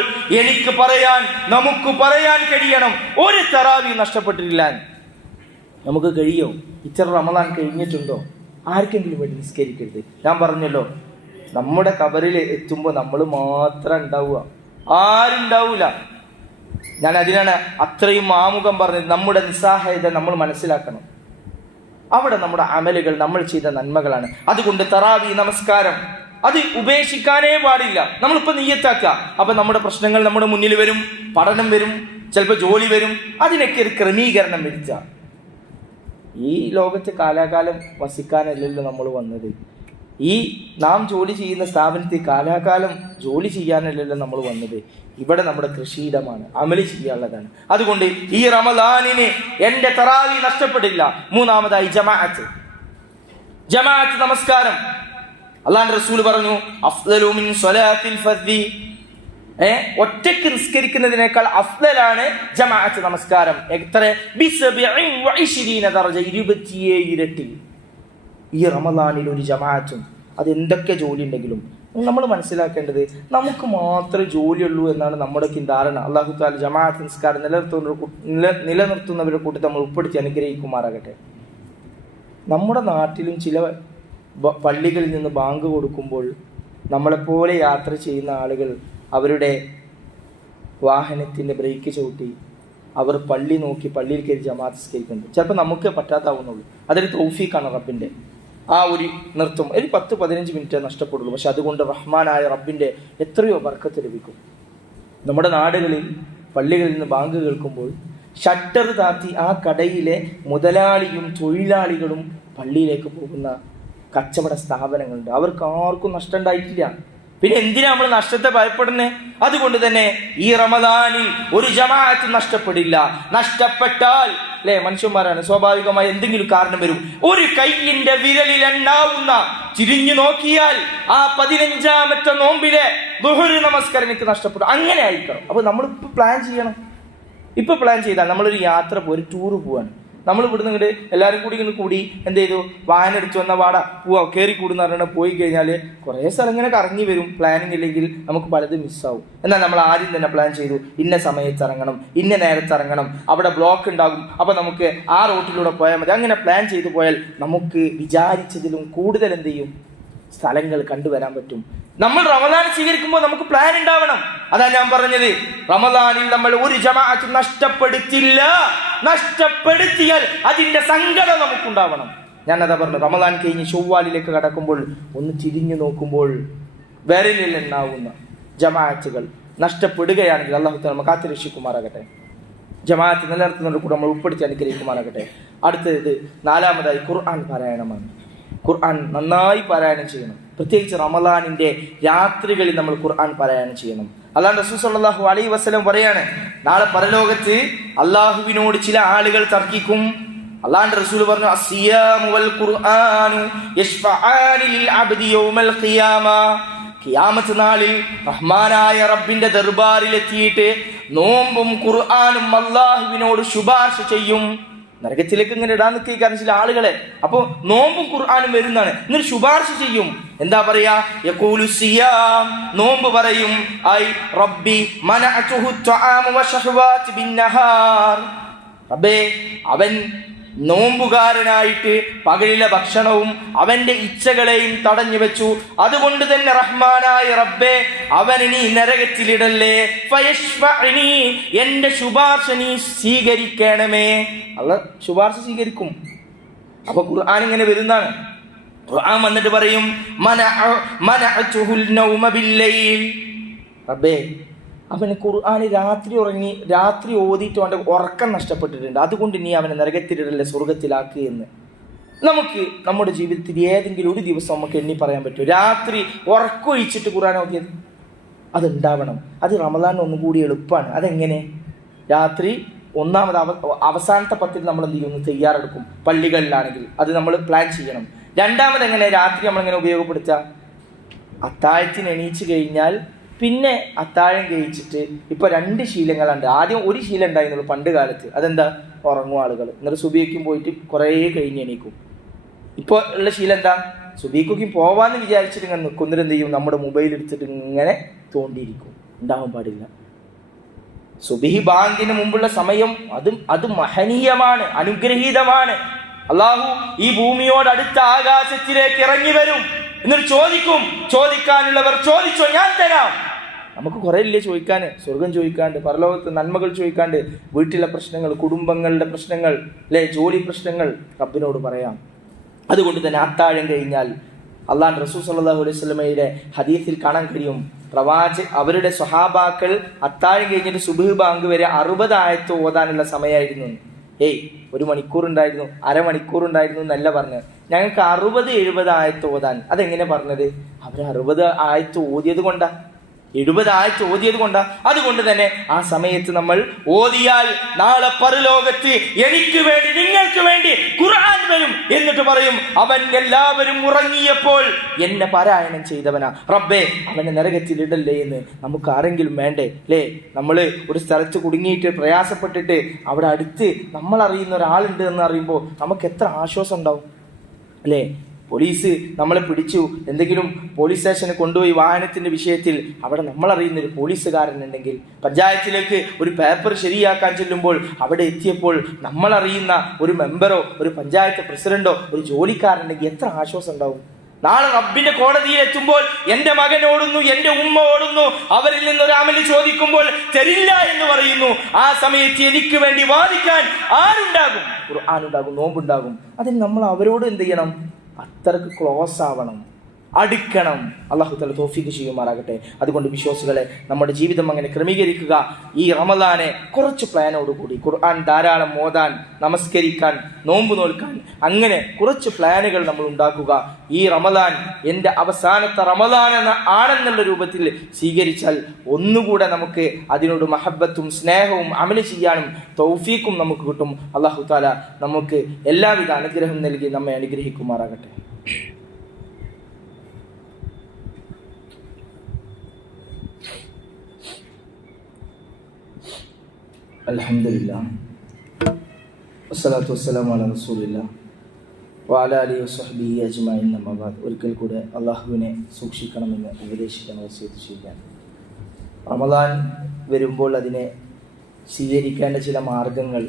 നമുക്ക് പറയാൻ കഴിയണം, ഒരു തറാവി നഷ്ടപ്പെട്ടിട്ടില്ല. നമുക്ക് കഴിയോ? ഇത്ര റമളാൻ കഴിഞ്ഞിട്ടുണ്ടോ? ആർക്കെങ്കിലും വേണ്ടി നിസ്കരിക്കരുത്. ഞാൻ പറഞ്ഞല്ലോ, നമ്മുടെ ഖബറിൽ എത്തുമ്പോൾ നമ്മൾ മാത്രം ഉണ്ടാവുക, ആരും ഉണ്ടാവൂല. ഞാൻ അതിനാണ് അത്രയും ആമുഖം പറഞ്ഞത്. നമ്മുടെ നിസ്സഹായത നമ്മൾ മനസ്സിലാക്കണം. അവിടെ നമ്മുടെ അമലുകൾ, നമ്മൾ ചെയ്ത നന്മകളാണ്. അതുകൊണ്ട് തറാവി നമസ്കാരം അത് ഉപേക്ഷിക്കാനേ പാടില്ല. നമ്മളിപ്പോൾ നിയ്യത്താക്കുക, അപ്പൊ നമ്മുടെ പ്രശ്നങ്ങൾ നമ്മുടെ മുന്നിൽ വരും, പഠനം വരും, ചിലപ്പോൾ ജോലി വരും, അതിനൊക്കെ ഒരു ക്രമീകരണം വരുത്തുക. ഈ ലോകത്ത് കാലാകാലം വസിക്കാനല്ലല്ലോ നമ്മൾ വന്നത്. ഈ നാം ജോലി ചെയ്യുന്ന സ്ഥാപനത്തിൽ കാലാകാലം ജോലി ചെയ്യാനല്ലല്ലോ നമ്മൾ വന്നത്. ഇവിടെ നമ്മുടെ കൃഷിയിടമാണ്, അമല് ചെയ്യാനുള്ളതാണ്. അതുകൊണ്ട് ഈ റമളാനിന് എൻ്റെ തറാവി നഷ്ടപ്പെടില്ല. മൂന്നാമതായി ജമാഅത്ത് നമസ്കാരം. അല്ലാഹുവിന്റെ റസൂൽ പറഞ്ഞു, അഫ്ളലു മിൻ സ്വലാത്തിൽ ഫർദി, ഒറ്റയ്ക്ക് നിസ്കരിക്കുന്നതിനേക്കാൾ അഫ്ളലാണ് ജമാഅത്ത് നമസ്കാരം. എത്ര? 27 ഇരട്ടി. ഈ റമളാനിൽ ഒരു ജമാഅത്തും, അതെന്തൊക്കെ ജോലി ഉണ്ടെങ്കിലും നമ്മൾ മനസ്സിലാക്കേണ്ടത്, നമുക്ക് മാത്രമേ ജോലിയുള്ളൂ എന്നാണ് നമ്മുടെ ധാരണ. അല്ലാഹു തആല ജമാഅത്ത് നിസ്കാരം നിലനിർത്തുന്നവരുടെ കൂട്ടത്തിൽ നമ്മൾ ഉൾപ്പെടുത്തി അനുഗ്രഹിക്കുമാറാകട്ടെ. നമ്മുടെ നാട്ടിലും ചില പള്ളികളിൽ നിന്ന് ബാങ്ക് കൊടുക്കുമ്പോൾ നമ്മളെപ്പോലെ യാത്ര ചെയ്യുന്ന ആളുകൾ അവരുടെ വാഹനത്തിൻ്റെ ബ്രേക്ക് ചവിട്ടി അവർ പള്ളി നോക്കി പള്ളിയിൽ കയറി ജമാഅത്ത് നിസ്കരിക്കുന്നുണ്ട്. ചിലപ്പോൾ നമുക്ക് പറ്റാത്താവുന്നുള്ളൂ. അതൊരു തൗഫീഖാണ് റബ്ബിൻ്റെ. ആ ഒരു നൃത്തം ഒരു 10-15 മിനിറ്റ് നഷ്ടപ്പെടുള്ളൂ. പക്ഷെ അതുകൊണ്ട് റഹ്മാനായ റബ്ബിൻ്റെ എത്രയോ ബർക്കത്ത് ലഭിക്കും. നമ്മുടെ നാടുകളിൽ പള്ളികളിൽ നിന്ന് ബാങ്ക് കേൾക്കുമ്പോൾ ഷട്ടർ താത്തി ആ കടയിലെ മുതലാളിയും തൊഴിലാളികളും പള്ളിയിലേക്ക് പോകുന്ന കച്ചവട സ്ഥാപനങ്ങളുണ്ട്. അവർക്ക് ആർക്കും നഷ്ടം ഉണ്ടായിട്ടില്ല. പിന്നെ എന്തിനാ നമ്മൾ നഷ്ടത്തെ ഭയപ്പെടുന്നേ? അതുകൊണ്ട് തന്നെ ഈ റമളാനിൽ ഒരു ജമാഅത്ത് നഷ്ടപ്പെടില്ല. നഷ്ടപ്പെട്ടാൽ മനുഷ്യന്മാരാണ്, സ്വാഭാവികമായി എന്തെങ്കിലും കാരണം വരും. ഒരു കൈയിന്റെ വിരലിൽ എണ്ണാവുന്ന, തിരിഞ്ഞു നോക്കിയാൽ ആ 15ാമത്തെ നോമ്പിലെ ദുഹർ നമസ്കാരം എനിക്ക് നഷ്ടപ്പെടും. അങ്ങനെ ആയിരിക്കണം. അപ്പൊ നമ്മളിപ്പോൾ പ്ലാൻ ചെയ്യണം. ഇപ്പൊ പ്ലാൻ ചെയ്താൽ നമ്മളൊരു യാത്ര ഒരു ടൂറ് പോവാണ്. നമ്മൾ ഇവിടുന്ന് ഇങ്ങോട്ട് എല്ലാവരും കൂടി എന്ത് ചെയ്തു, വാഹനം എടുത്തു വന്ന വാടാ പോവാ കയറി കൂടുന്ന പറഞ്ഞാൽ പോയി കഴിഞ്ഞാൽ കുറേ സ്ഥലം ഇങ്ങനെ കറങ്ങി വരും. പ്ലാനിങ് ഇല്ലെങ്കിൽ നമുക്ക് പലതും മിസ്സാവും. എന്നാൽ നമ്മൾ ആദ്യം തന്നെ പ്ലാൻ ചെയ്തു, ഇന്ന സമയത്ത് ഇറങ്ങണം, ഇന്ന നേരത്ത് ഇറങ്ങണം, അവിടെ ബ്ലോക്ക് ഉണ്ടാകും, അപ്പം നമുക്ക് ആ റൂട്ടിലൂടെ പോയാൽ മതി. അങ്ങനെ പ്ലാൻ ചെയ്തു പോയാൽ നമുക്ക് വിചാരിച്ചതിലും കൂടുതൽ എന്ത് ചെയ്യും, സ്ഥലങ്ങൾ കണ്ടുവരാൻ പറ്റും. നമ്മൾ റമളാൻ സ്വീകരിക്കുമ്പോൾ നമുക്ക് പ്ലാൻ ഉണ്ടാവണം. അതാ ഞാൻ പറഞ്ഞത്, റമളാനിൽ നമ്മൾ ഒരു ജമാഅത്ത് നഷ്ടപ്പെടുത്തിയാൽ അതിന്റെ സങ്കടം നമുക്കുണ്ടാവണം. ഞാനതാ പറഞ്ഞു, റമളാൻ കഴിഞ്ഞ് ശവ്വാലിലേക്ക് കടക്കുമ്പോൾ ഒന്ന് തിരിഞ്ഞു നോക്കുമ്പോൾ വിരലിൽ എണ്ണാവുന്ന ജമാഅത്തുകൾ നഷ്ടപ്പെടുകയാണെങ്കിൽ അല്ലാഹു തആല നമ്മെ കാത്തുരക്ഷിക്കുമാറാകട്ടെ. ജമാഅത്ത് നിലനിർത്തുന്നവരുടെ കൂടെ നമ്മൾ ഉൾപ്പെടുത്തി അനുഗ്രഹിക്കുമാറാകട്ടെ. അടുത്തത് 4-മതായി ഖുർആൻ പാരായണമാണ്. ഖുർആൻ നന്നായി പാരായണം ചെയ്യണം. പ്രത്യേകിച്ച് റമളാനിന്റെ രാത്രികളിൽ നമ്മൾ ഖുർആൻ പാരായണം ചെയ്യണം. അല്ലാഹുവിന്റെ റസൂൽ സ്വല്ലല്ലാഹു അലൈഹി വസല്ലം പറയാണ്, നാളെ പരലോകത്ത് അല്ലാഹുവിനോട് ചില ആളുകൾ തർക്കിക്കും. അല്ലാഹുവിന്റെ റസൂൽ പറഞ്ഞു, അസ്സിയാമു വൽ ഖുർആനു യശ്ഫഅാനി ലിൽ അബ്ദി യൗമൽ ഖിയാമ. ഖിയാമത്ത് നാളിൽ റഹ്മാനായ റബ്ബിന്റെ ദർബാറിൽ എത്തിയിട്ട് നോമ്പും ഖുർആനും അല്ലാഹുവിനോട് ശുപാർശ ചെയ്യും. നരകത്തിലേക്ക് ഇങ്ങനെ ഇടാൻ നിൽക്കുക കാരണം ചില ആളുകളെ. അപ്പൊ നോമ്പും ഖുർആനും വരുന്നതാണ്. എന്നിട്ട് ശുപാർശ ചെയ്യും. എന്താ പറയാ? യഖൂലു സിയാം, നോമ്പ് പറയും, ഐ റബ്ബി മനഅതുഹു തആമ വശഹവാതി ബിന്നഹാർ. റബ്ബേ, അവൻ നോമ്പുകാരനായിട്ട് പകലിലെ ഭക്ഷണവും അവന്റെ ഇച്ഛകളെയും തടഞ്ഞു വെച്ചു. അതുകൊണ്ട് തന്നെ റഹ്മാനായ റബ്ബേ, അവനെ നീ നരകത്തിലിടല്ലേ. ഫയശ്ഫഅനി, എന്റെ ശുപാർശ നീ സ്വീകരിക്കണമേ. അല്ലാഹ് ശുപാർശ സ്വീകരിക്കും. അപ്പൊ ഖുർആൻ ഇങ്ങനെ വരുന്നതാണ്. ഖുർആൻ വന്നിട്ട് പറയും, മനഅതുഹുൽ നൗമ ബില്ലൈൽ. റബ്ബേ, അവന് ഖുർആൻ രാത്രി ഓതിയിട്ട് അവൻ്റെ ഉറക്കം നഷ്ടപ്പെട്ടിട്ടുണ്ട്. അതുകൊണ്ട് നീ അവനെ നരകത്തിലിടല്ലേ, സ്വർഗത്തിലാക്കുക എന്ന്. നമുക്ക് നമ്മുടെ ജീവിതത്തിൽ ഏതെങ്കിലും ഒരു ദിവസം നമുക്ക് എണ്ണി പറയാൻ പറ്റും രാത്രി ഉറക്കൊഴിച്ചിട്ട് ഖുർആൻ ഓതിയത്? അതുണ്ടാവണം. അത് റമളാൻ ഒന്നും കൂടി എളുപ്പമാണ്. അതെങ്ങനെ? രാത്രി അവസാനത്തെ 10 നമ്മൾ എന്ത് ചെയ്യും? തയ്യാറെടുക്കും. പള്ളികളിലാണെങ്കിൽ അത് നമ്മൾ പ്ലാൻ ചെയ്യണം. രണ്ടാമത് എങ്ങനെ രാത്രി നമ്മളിങ്ങനെ ഉപയോഗപ്പെടുത്തുക? അത്താഴത്തിന് എണീച്ച് കഴിഞ്ഞാൽ പിന്നെ അത്താഴം കഴിച്ചിട്ട് ഇപ്പോൾ 2 ശീലങ്ങളുണ്ട്. ആദ്യം ഒരു ശീലം ഉണ്ടായിരുന്നുള്ളൂ പണ്ട് കാലത്ത്. അതെന്താ? ഉറങ്ങും ആളുകൾ, എന്നിട്ട് സുബഹിക്കും പോയിട്ട് കുറേ കഴിഞ്ഞ് എണീക്കും. ഇപ്പോൾ ഉള്ള ശീലം എന്താ? സുബഹിക്കും പോവാന്ന് വിചാരിച്ചിട്ട് ഇങ്ങനെ നിൽക്കുന്നവർ എന്ത് ചെയ്യും? നമ്മുടെ മൊബൈൽ എടുത്തിട്ട് ഇങ്ങനെ തോണ്ടിയിരിക്കും. ഉണ്ടാവാൻ പാടില്ല. സുബഹി ബാങ്കിന് മുമ്പുള്ള സമയം അത് മഹനീയമാണ്, അനുഗ്രഹീതമാണ്. അള്ളാഹു ഈ ഭൂമിയോട് അടുത്ത ആകാശത്തിലേക്ക് ഇറങ്ങി വരും, എന്നിട്ട് ചോദിക്കും, ചോദിക്കാനുള്ളവർ ചോദിച്ചോ, ഞാൻ തരാം. നമുക്ക് കുറെ ഇല്ലേ ചോദിക്കാന്? സ്വർഗം ചോദിക്കാണ്ട്, പരലോകത്ത് നന്മകൾ ചോദിക്കാണ്ട്, വീട്ടിലെ പ്രശ്നങ്ങൾ, കുടുംബങ്ങളുടെ പ്രശ്നങ്ങൾ, അല്ലെ, ജോലി പ്രശ്നങ്ങൾ റബ്ബിനോട് പറയാം. അതുകൊണ്ട് തന്നെ അത്താഴം കഴിഞ്ഞാൽ അള്ളാഹു റസൂൽ സല്ലല്ലാഹു അലൈഹി വസല്ലമയുടെ ഹദീസിൽ കാണാൻ കഴിയും, അവരുടെ സ്വഹാബാക്കൾ അത്താഴം കഴിഞ്ഞിട്ട് സുബ്ഹ് ബാങ്ക് വരെ 60 ആയത്ത് ഓതാനുള്ള സമയമായിരുന്നു. 1 മണിക്കൂർ ഉണ്ടായിരുന്നു, അരമണിക്കൂർ എന്നല്ല പറഞ്ഞത്. ഞങ്ങൾക്ക് 60-70 ആയത്ത് ഓതാൻ. അതെങ്ങനെ പറഞ്ഞത്? അവർ 60 ആയത്ത് ഓതിയത് കൊണ്ടാ, 70 ആയത്ത് ഓതിയത് കൊണ്ടാ. അതുകൊണ്ട് തന്നെ ആ സമയത്ത് നമ്മൾ ഓതിയാൽ നാളെ പരലോകത്ത് എനിക്ക് വേണ്ടി, നിങ്ങൾക്ക് വേണ്ടി ഖുർആൻ വരും. എന്നിട്ട് പറയും, അവൻ എല്ലാവരും ഉറങ്ങിയപ്പോൾ എന്നെ പാരായണം ചെയ്തവനാ, റബ്ബേ അവനെ നരകത്തിലിടല്ലേ എന്ന് നമുക്ക് ആരെങ്കിലും വേണ്ടേ? അല്ലേ, നമ്മൾ ഒരു സ്ഥലത്ത് കുടുങ്ങിയിട്ട് പ്രയാസപ്പെട്ടിട്ട് അവിടെ അടുത്ത് നമ്മൾ അറിയുന്ന ഒരാളുണ്ട് എന്ന് അറിയുമ്പോൾ നമുക്ക് എത്ര ആശ്വാസം ഉണ്ടാവും, അല്ലേ? പോലീസ് നമ്മളെ പിടിച്ചു, എന്തെങ്കിലും പോലീസ് സ്റ്റേഷന് കൊണ്ടുപോയി വാഹനത്തിന്റെ വിഷയത്തിൽ അവിടെ നമ്മളറിയുന്നൊരു പോലീസുകാരനുണ്ടെങ്കിൽ, പഞ്ചായത്തിലേക്ക് ഒരു പേപ്പർ ശരിയാക്കാൻ ചെല്ലുമ്പോൾ അവിടെ എത്തിയപ്പോൾ നമ്മളറിയുന്ന ഒരു മെമ്പറോ ഒരു പഞ്ചായത്ത് പ്രസിഡന്റോ ഒരു ജോലിക്കാരുണ്ടെങ്കിൽ എത്ര ആശ്വാസം ഉണ്ടാവും. നാളെ റബ്ബിന്റെ കോടതിയിൽ എത്തുമ്പോൾ എൻ്റെ മകൻ ഓടുന്നു, എൻ്റെ ഉമ്മ ഓടുന്നു, അവരിൽ നിന്നൊരു അമല് ചോദിക്കുമ്പോൾ തരില്ല എന്ന് പറയുന്നു. ആ സമയത്ത് എനിക്ക് വേണ്ടി വാദിക്കാൻ ആരുണ്ടാകും? ഖുർആനുണ്ടാകും, നോമ്പുണ്ടാകും. അതിന് നമ്മൾ അവരോട് എന്ത് ചെയ്യണം? അത്രക്ക് ക്ലോസ് ആവണം, അടുക്കണം. അല്ലാഹു തആല തൗഫീഖ് ചെയ്യുമാറാകട്ടെ. അതുകൊണ്ട് വിശ്വാസികളെ, നമ്മുടെ ജീവിതം അങ്ങനെ ക്രമീകരിക്കുക. ഈ റമദാനെ കുറച്ച് പ്ലാനോടുകൂടി ഖുർആൻ ധാരാളം ഓതാൻ, നമസ്കരിക്കാൻ, നോമ്പ് നോൽക്കാൻ, അങ്ങനെ കുറച്ച് പ്ലാനുകൾ നമ്മൾ ഉണ്ടാക്കുക. ഈ റമദാൻ എൻ്റെ അവസാനത്തെ റമദാൻ ആണെന്നുള്ള രൂപത്തിൽ സ്വീകരിച്ചാൽ ഒന്നുകൂടെ നമുക്ക് അതിനോട് മഹബത്തും സ്നേഹവും അമല് ചെയ്യാനും തൗഫീഖും നമുക്ക് കിട്ടും. അല്ലാഹു തആല നമുക്ക് എല്ലാവിധ അനുഗ്രഹം നൽകി നമ്മെ അനുഗ്രഹിക്കുമാറാകട്ടെ. അൽഹംദുലില്ലാഹ് വസ്സലാത്തു വസ്സലാമു അലാ റസൂലില്ലാഹ് വഅലാ ആലിഹി വസ്സഹ്ബിഹി അജ്മഈൻ. അമ്മാ ബഅദ്. ഒരിക്കൽ കൂടെ അള്ളാഹുവിനെ സൂക്ഷിക്കണമെന്ന് ഉപദേശിക്കാൻ വസിയത്ത് ചെയ്യാൻ. റമദാൻ വരുമ്പോൾ അതിനെ സ്വീകരിക്കേണ്ട ചില മാർഗങ്ങൾ,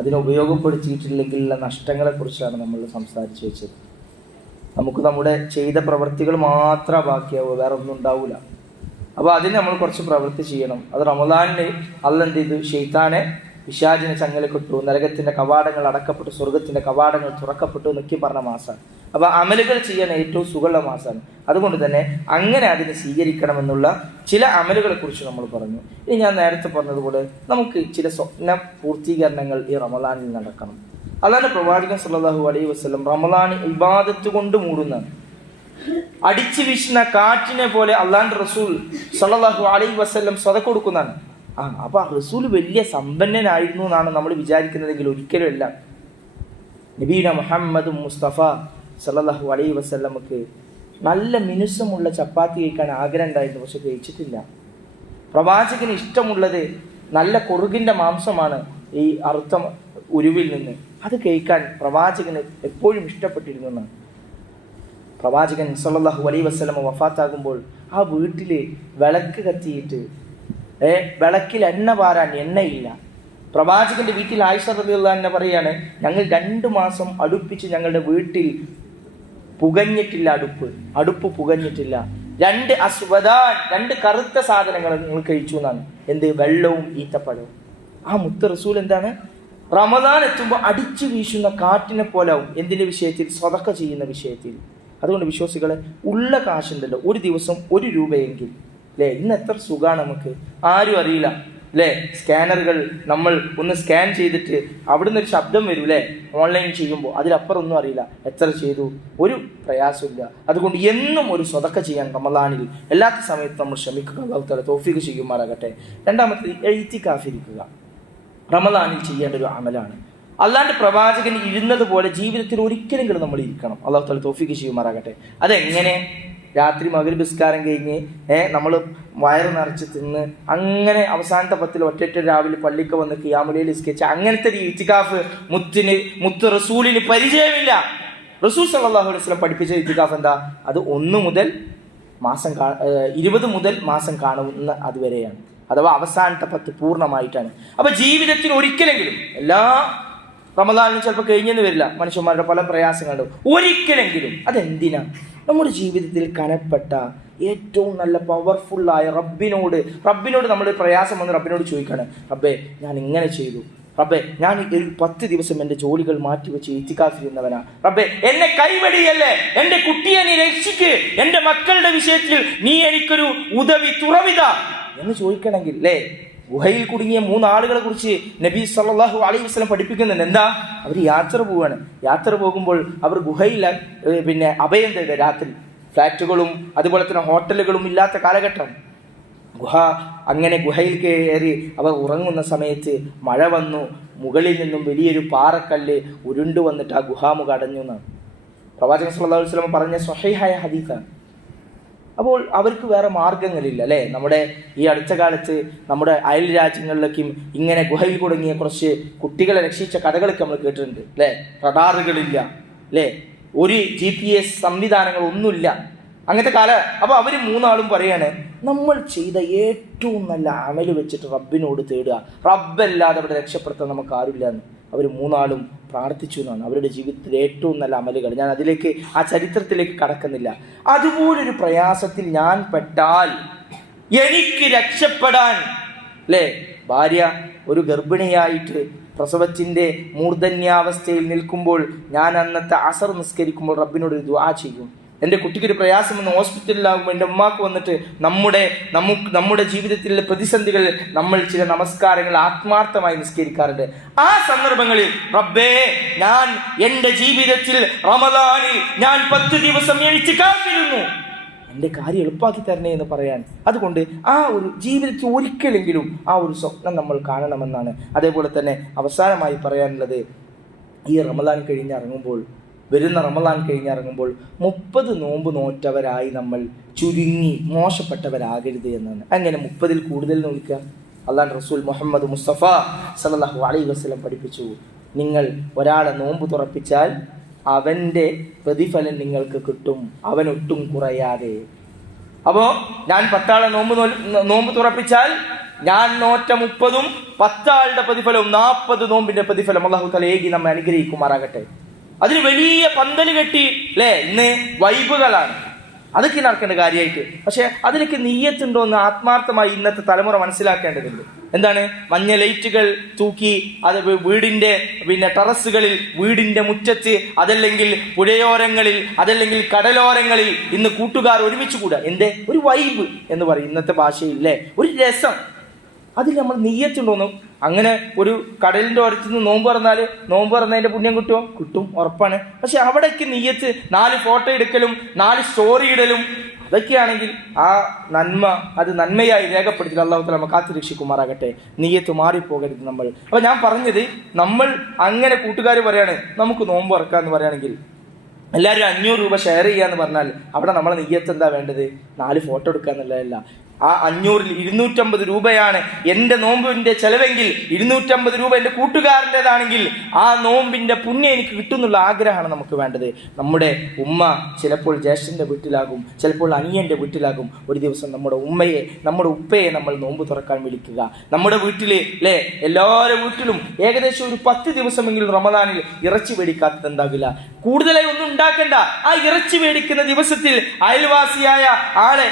അതിനെ ഉപയോഗപ്പെടുത്തിയിട്ടില്ലെങ്കിലുള്ള നഷ്ടങ്ങളെക്കുറിച്ചാണ് നമ്മൾ സംസാരിച്ചു വെച്ചത്. നമുക്ക് നമ്മുടെ ചെയ്ത പ്രവൃത്തികൾ മാത്രം ബാക്കിയാവുക, വേറെ ഒന്നും ഉണ്ടാവില്ല. അപ്പോൾ അതിന് നമ്മൾ കുറച്ച് പ്രവൃത്തി ചെയ്യണം. അത് റമദാനിൽ അല്ലാഹ് എന്ത് ചെയ്തു? ശൈത്താനെ, പിശാചിനെ ചങ്ങലക്കിട്ടു, നരകത്തിൻ്റെ കവാടങ്ങൾ അടക്കപ്പെട്ടു, സ്വർഗത്തിൻ്റെ കവാടങ്ങൾ തുറക്കപ്പെട്ടു എന്നൊക്കെ പറഞ്ഞ മാസമാണ്. അപ്പോൾ അമലുകൾ ചെയ്യാൻ ഏറ്റവും സുഖമുള്ള മാസമാണ്. അതുകൊണ്ട് തന്നെ അങ്ങനെ അതിനെ സ്വീകരിക്കണമെന്നുള്ള ചില അമലുകളെ കുറിച്ച് നമ്മൾ പറഞ്ഞു. ഇനി ഞാൻ നേരത്തെ പറഞ്ഞതുപോലെ നമുക്ക് ചില സ്വപ്ന പൂർത്തീകരണങ്ങൾ ഈ റമദാനിൽ നടക്കണം. അല്ലാഹുവിന്റെ പ്രവാചകൻ സല്ലല്ലാഹു അലൈഹി വസല്ലം റമദാൻ ഇബാദത്ത് കൊണ്ട് മൂടുന്നതാണ്. അടിച്ചു വീശുന്ന കാറ്റിനെ പോലെ അള്ളാഹുവിന്റെ റസൂൽ സല്ലല്ലാഹു അലൈഹി വസല്ലം സദഖ കൊടുക്കുന്നതാണ്. അപ്പൊ റസൂൽ വലിയ സമ്പന്നനായിരുന്നു എന്നാണ് നമ്മൾ വിചാരിക്കുന്നതെങ്കിൽ ഒരിക്കലും അല്ല. നബീന മുഹമ്മദ് മുസ്തഫ സല്ലല്ലാഹു അലൈഹി വസല്ലമക്ക് നല്ല മിനുസമുള്ള ചപ്പാത്തി കഴിക്കാൻ ആഗ്രഹം ഉണ്ടായിരുന്നു, പക്ഷെ കഴിച്ചിട്ടില്ല. പ്രവാചകന് ഇഷ്ടമുള്ളത് നല്ല കുറുകിന്റെ മാംസമാണ്, ഈ അറുത്ത ഉരുവിൽ നിന്ന്. അത് കഴിക്കാൻ പ്രവാചകന് എപ്പോഴും ഇഷ്ടപ്പെട്ടിരുന്നു എന്നാണ്. പ്രവാചകൻ സല്ലല്ലാഹു അലൈഹി വസല്ലമ വഫാത്താകുമ്പോൾ ആ വീട്ടിൽ വിളക്ക് കത്തിയിട്ട് വിളക്കിൽ എണ്ണ പാരാൻ എണ്ണയില്ല. പ്രവാചകന്റെ വീട്ടിൽ ആയിഷ റളിയല്ലാഹു അൻഹ പറയാണ്, ഞങ്ങൾ 2 മാസം അടുപ്പിച്ച് ഞങ്ങളുടെ വീട്ടിൽ പുകഞ്ഞിട്ടില്ല, അടുപ്പ് പുകഞ്ഞിട്ടില്ല. 2 അസ്വദാൻ, 2 കറുത്ത സാധനങ്ങൾ നിങ്ങൾ കഴിച്ചു എന്നാണ്. എന്ത്? വെള്ളവും ഈത്തപ്പഴവും. ആ മുത്ത് റസൂൽ എന്താണ്? റമദാൻ എത്തുമ്പോൾ അടിച്ചു വീശുന്ന കാറ്റിനെ പോലാവും. എന്തിന്റെ വിഷയത്തിൽ? സദഖ ചെയ്യുന്ന വിഷയത്തിൽ. അതുകൊണ്ട് വിശ്വാസികളെ, ഉള്ള കാശുണ്ടല്ലോ, ഒരു ദിവസം 1 രൂപയെങ്കിൽ, അല്ലേ, ഇന്ന് എത്ര സുഖമാണ് നമുക്ക്, ആരും അറിയില്ല, അല്ലേ? സ്കാനറുകൾ നമ്മൾ ഒന്ന് സ്കാൻ ചെയ്തിട്ട് അവിടുന്ന് ഒരു ശബ്ദം വരും, അല്ലേ, ഓൺലൈൻ ചെയ്യുമ്പോൾ. അതിലപ്പുറം ഒന്നും അറിയില്ല എത്ര ചെയ്തു, ഒരു പ്രയാസമില്ല. അതുകൊണ്ട് എന്നും ഒരു സ്വതക്ക ചെയ്യാൻ റമദാനിൽ എല്ലാത്ത സമയത്തും നമ്മൾ ശ്രമിക്കുക. അല്ലാഹു തആല തൗഫീഖ് ചെയ്യുമാറാകട്ടെ. രണ്ടാമത്തേത് ഇഅ്തികാഫിരിക്കുക. റമദാനിൽ ചെയ്യേണ്ട ഒരു അമലാണ്. അല്ലാഹുവിന്റെ പ്രവാചകൻ ഇരുന്നത് പോലെ ജീവിതത്തിൽ ഒരിക്കലെങ്കിലും നമ്മൾ ഇരിക്കണം. അല്ലാഹു തആല തൗഫീഖ് ചെയ്യുമാറാകട്ടെ. അതെങ്ങനെ? രാത്രി മഗ്‌രിബ് നിസ്കാരം കഴിഞ്ഞ് നമ്മൾ വയറ് നിറച്ച് തിന്ന് അങ്ങനെ അവസാനത്തെ 10 ഒറ്റ രാവിലെ പള്ളിക്ക് വന്ന് ഖിയാമുൽ ലൈൽ നിസ്കരിച്ച് അങ്ങനത്തെ ഒരു ഇത്തികാഫ് മുത്ത് റസൂലിന് പരിചയമില്ല. റസൂൽ സല്ലല്ലാഹു അലൈഹി വസല്ലം പഠിപ്പിച്ച ഇത്തികാഫ് എന്താ? അത് 20 മുതൽ മാസം കാണുന്ന അതുവരെയാണ്, അഥവാ അവസാനത്തെ 10 പൂർണ്ണമായിട്ടാണ്. അപ്പൊ ജീവിതത്തിൽ ഒരിക്കലെങ്കിലും, എല്ലാ റമദാനിലും ചിലപ്പോൾ കഴിഞ്ഞെന്ന് വരില്ല, മനുഷ്യന്മാരുടെ പല പ്രയാസങ്ങളുണ്ട്, ഒരിക്കലെങ്കിലും അതെന്തിനാ? നമ്മുടെ ജീവിതത്തിൽ കനപ്പെട്ട ഏറ്റവും നല്ല പവർഫുള്ളായ റബ്ബിനോട് നമ്മൾ പ്രയാസം വന്ന് റബ്ബിനോട് ചോദിക്കുകയാണ്, റബ്ബേ ഞാൻ ഇങ്ങനെ ചെയ്തു, റബ്ബേ ഞാൻ 10 ദിവസം എൻ്റെ ജോലികൾ മാറ്റിവെച്ച് ഇത്തികാഫ് ചെയ്യുന്നവനാ, റബ്ബേ എന്നെ കൈവടിയല്ലേ, എൻ്റെ കുട്ടിയെ നീ രക്ഷിക്ക്, എൻ്റെ മക്കളുടെ വിഷയത്തിൽ നീ എനിക്കൊരു ഉദവി തുറവിത എന്ന് ചോദിക്കണമെങ്കിൽ അല്ലേ? ഗുഹയിൽ കുടുങ്ങിയ 3 ആളുകളെ കുറിച്ച് നബി സല്ലല്ലാഹു അലൈഹി വസല്ലം പഠിപ്പിക്കുന്നുണ്ട്. എന്താ? അവർ യാത്ര പോവുകയാണ്. യാത്ര പോകുമ്പോൾ അവർ ഗുഹയിൽ അഭയം തേടുക. രാത്രി ഫ്ലാറ്റുകളും അതുപോലെ തന്നെ ഹോട്ടലുകളും ഇല്ലാത്ത കാലഘട്ടം. അങ്ങനെ ഗുഹയിൽ കയറി അവർ ഉറങ്ങുന്ന സമയത്ത് മഴ വന്നു. മുകളിൽ നിന്നും വലിയൊരു പാറക്കല്ല് ഉരുണ്ടു വന്നിട്ട് ആ ഗുഹാമുഖം അടഞ്ഞു എന്നാണ് പ്രവാചകൻ സല്ലല്ലാഹു അലൈഹി വസല്ലം പറഞ്ഞ സ്വഹീഹായ ഹദീസാണ്. അപ്പോൾ അവർക്ക് വേറെ മാർഗങ്ങളില്ല അല്ലേ? നമ്മുടെ ഈ അടുത്ത കാലത്ത് നമ്മുടെ അയൽ രാജ്യങ്ങളിലേക്കും ഇങ്ങനെ ഗുഹയിൽ കുടുങ്ങിയ കുറച്ച് കുട്ടികളെ രക്ഷിച്ച കഥകളൊക്കെ നമ്മൾ കേട്ടിട്ടുണ്ട് അല്ലേ? റഡാറുകളില്ല അല്ലേ? ഒരു GPS സംവിധാനങ്ങളൊന്നുമില്ല, അങ്ങനത്തെ അപ്പോൾ അവർ 3 ആളും പറയാണ്, നമ്മൾ ചെയ്ത ഏറ്റവും നല്ല അമല് വെച്ചിട്ട് റബ്ബിനോട് തേടുക, റബ്ബല്ലാതെ അവിടെ രക്ഷപ്പെടുത്താൻ നമുക്ക് ആരുമില്ല എന്ന് അവർ 3 ആളും പ്രാർത്ഥിച്ചു എന്നാണ് അവരുടെ ജീവിതത്തിലെ ഏറ്റവും നല്ല അമലുകൾ. ഞാൻ അതിലേക്ക് ആ ചരിത്രത്തിലേക്ക് കടക്കുന്നില്ല. അതുപോലൊരു പ്രയാസത്തിൽ ഞാൻ പെട്ടാൽ എനിക്ക് രക്ഷപ്പെടാൻ അല്ലേ, ഭാര്യ ഒരു ഗർഭിണിയായിട്ട് പ്രസവത്തിൻ്റെ മൂർധന്യാവസ്ഥയിൽ നിൽക്കുമ്പോൾ ഞാൻ അന്നത്തെ അസർ നിസ്കരിക്കുമ്പോൾ റബ്ബിനോട് ഒരു ദുആ ചെയ്യും. എൻ്റെ കുട്ടിക്കൊരു പ്രയാസം വന്ന് ഹോസ്പിറ്റലിലാകുമ്പോൾ എൻ്റെ ഉമ്മാക്ക് വന്നിട്ട് നമ്മുടെ ജീവിതത്തിലെ പ്രതിസന്ധികൾ നമ്മൾ ചില നമസ്കാരങ്ങൾ ആത്മാർത്ഥമായി നിസ്കരിക്കാറുണ്ട്. ആ സന്ദർഭങ്ങളിൽ റബ്ബേ ഞാൻ എൻ്റെ ജീവിതത്തിൽ റമദാനിൽ ഞാൻ 10 ദിവസം ഇഅ്തികാഫിരുന്നു, എൻ്റെ കാര്യം എളുപ്പമാക്കി തരണേ എന്ന് പറയാൻ. അതുകൊണ്ട് ആ ഒരു ജീവിതത്തിൽ ഒരിക്കലെങ്കിലും ആ ഒരു സ്വപ്നം നമ്മൾ കാണണമെന്നാണ്. അതേപോലെ തന്നെ അവസാനമായി പറയാനുള്ളത്, ഈ റമദാൻ കഴിഞ്ഞിറങ്ങുമ്പോൾ, വരുന്ന റമദാൻ കഴിഞ്ഞിറങ്ങുമ്പോൾ 30 നോമ്പ് നോറ്റവരായി നമ്മൾ ചുരുങ്ങി മോശപ്പെട്ടവരാകരുത് എന്നാണ്. അങ്ങനെ 30-ൽ കൂടുതൽ നോക്കുക. അല്ലാഹുവിൻ്റെ റസൂൽ മുഹമ്മദ് മുസ്തഫ സല്ലല്ലാഹു അലൈഹി വസല്ലം പഠിപ്പിച്ചു, നിങ്ങൾ ഒരാളെ നോമ്പ് തുറപ്പിച്ചാൽ അവൻ്റെ പ്രതിഫലം നിങ്ങൾക്ക് കിട്ടും, അവനൊട്ടും കുറയാതെ. അപ്പോൾ ഞാൻ 10 ആളെ നോമ്പ് തുറപ്പിച്ചാൽ ഞാൻ നോറ്റ 30ഉം 10 ആളുടെ പ്രതിഫലവും 40 നോമ്പിന്റെ പ്രതിഫലം അല്ലാഹു തആല ഏകി നമ്മെ അനുഗ്രഹിക്കുമാറാകട്ടെ. അതിന് വലിയ പന്തൽ കെട്ടി അല്ലേ, ഇന്ന് വൈബുകളാണ്, അതൊക്കെ നടക്കേണ്ട കാര്യമായിട്ട്. പക്ഷെ അതിലേക്ക് നിയ്യത്തുണ്ടോ എന്ന് ആത്മാർത്ഥമായി ഇന്നത്തെ തലമുറ മനസ്സിലാക്കേണ്ടതുണ്ട്. എന്താണ്? മഞ്ഞ ലൈറ്റുകൾ തൂക്കി അത് വീടിന്റെ ടെറസുകളിൽ, വീടിന്റെ മുറ്റത്ത്, അതല്ലെങ്കിൽ പുഴയോരങ്ങളിൽ, അതല്ലെങ്കിൽ കടലോരങ്ങളിൽ ഇന്ന് കൂട്ടുകാർ ഒരുമിച്ച് കൂടുക. എന്തേ? ഒരു വൈബ് എന്ന് പറയും ഇന്നത്തെ ഭാഷയില്ലേ, ഒരു രസം. അതിൽ നമ്മൾ നിയ്യത്തുണ്ടോന്നും, അങ്ങനെ ഒരു കടലിന്റെ ഓരത്ത് നിന്ന് നോമ്പ് തുറന്നതിന്റെ പുണ്യം കിട്ടും, ഉറപ്പാണ്. പക്ഷെ അവിടേക്ക് നിയ്യത്ത് 4 ഫോട്ടോ എടുക്കലും 4 സ്റ്റോറി ഇടലും അതൊക്കെയാണെങ്കിൽ ആ നന്മ അത് നന്മയായി രേഖപ്പെടുത്തി അല്ലാഹു തആല നമ്മെ കാത്തു രക്ഷിക്കുമാറാകട്ടെ. നിയ്യത്ത് മാറിപ്പോകരുത് നമ്മൾ. അപ്പൊ ഞാൻ പറഞ്ഞത്, നമ്മൾ അങ്ങനെ കൂട്ടുകാർ പറയാണ് നമുക്ക് നോമ്പ് തുറക്കാന്ന് പറയുകയാണെങ്കിൽ എല്ലാവരും 500 രൂപ ഷെയർ ചെയ്യാന്ന് പറഞ്ഞാൽ അവിടെ നമ്മളെ നിയ്യത്ത് എന്താ വേണ്ടത്? 4 ഫോട്ടോ എടുക്കുക എന്നുള്ളതല്ല. ആ 500-ൽ 250 രൂപയാണ് എൻ്റെ നോമ്പിന്റെ ചെലവെങ്കിൽ 250 രൂപ എൻ്റെ കൂട്ടുകാരൻ്റെതാണെങ്കിൽ ആ നോമ്പിന്റെ പുണ്യം എനിക്ക് കിട്ടുന്നുള്ള ആഗ്രഹമാണ് നമുക്ക് വേണ്ടത്. നമ്മുടെ ഉമ്മ ചിലപ്പോൾ ജ്യേഷ്ഠൻ്റെ വീട്ടിലാകും, ചിലപ്പോൾ അനിയൻ്റെ വീട്ടിലാകും. ഒരു ദിവസം നമ്മുടെ ഉപ്പയെ നമ്മൾ നോമ്പ് തുറക്കാൻ വിളിക്കുക. നമ്മുടെ വീട്ടിൽ അല്ലേ, എല്ലാവരുടെ വീട്ടിലും ഏകദേശം ഒരു 10 ദിവസമെങ്കിലും റമദാനിൽ ഇറച്ചി മേടിക്കാത്തത് ഉണ്ടാകില്ല. കൂടുതലായി ഒന്നും ഉണ്ടാക്കണ്ട. ആ ഇറച്ചി മേടിക്കുന്ന ദിവസത്തിൽ അയൽവാസിയായ ആളെ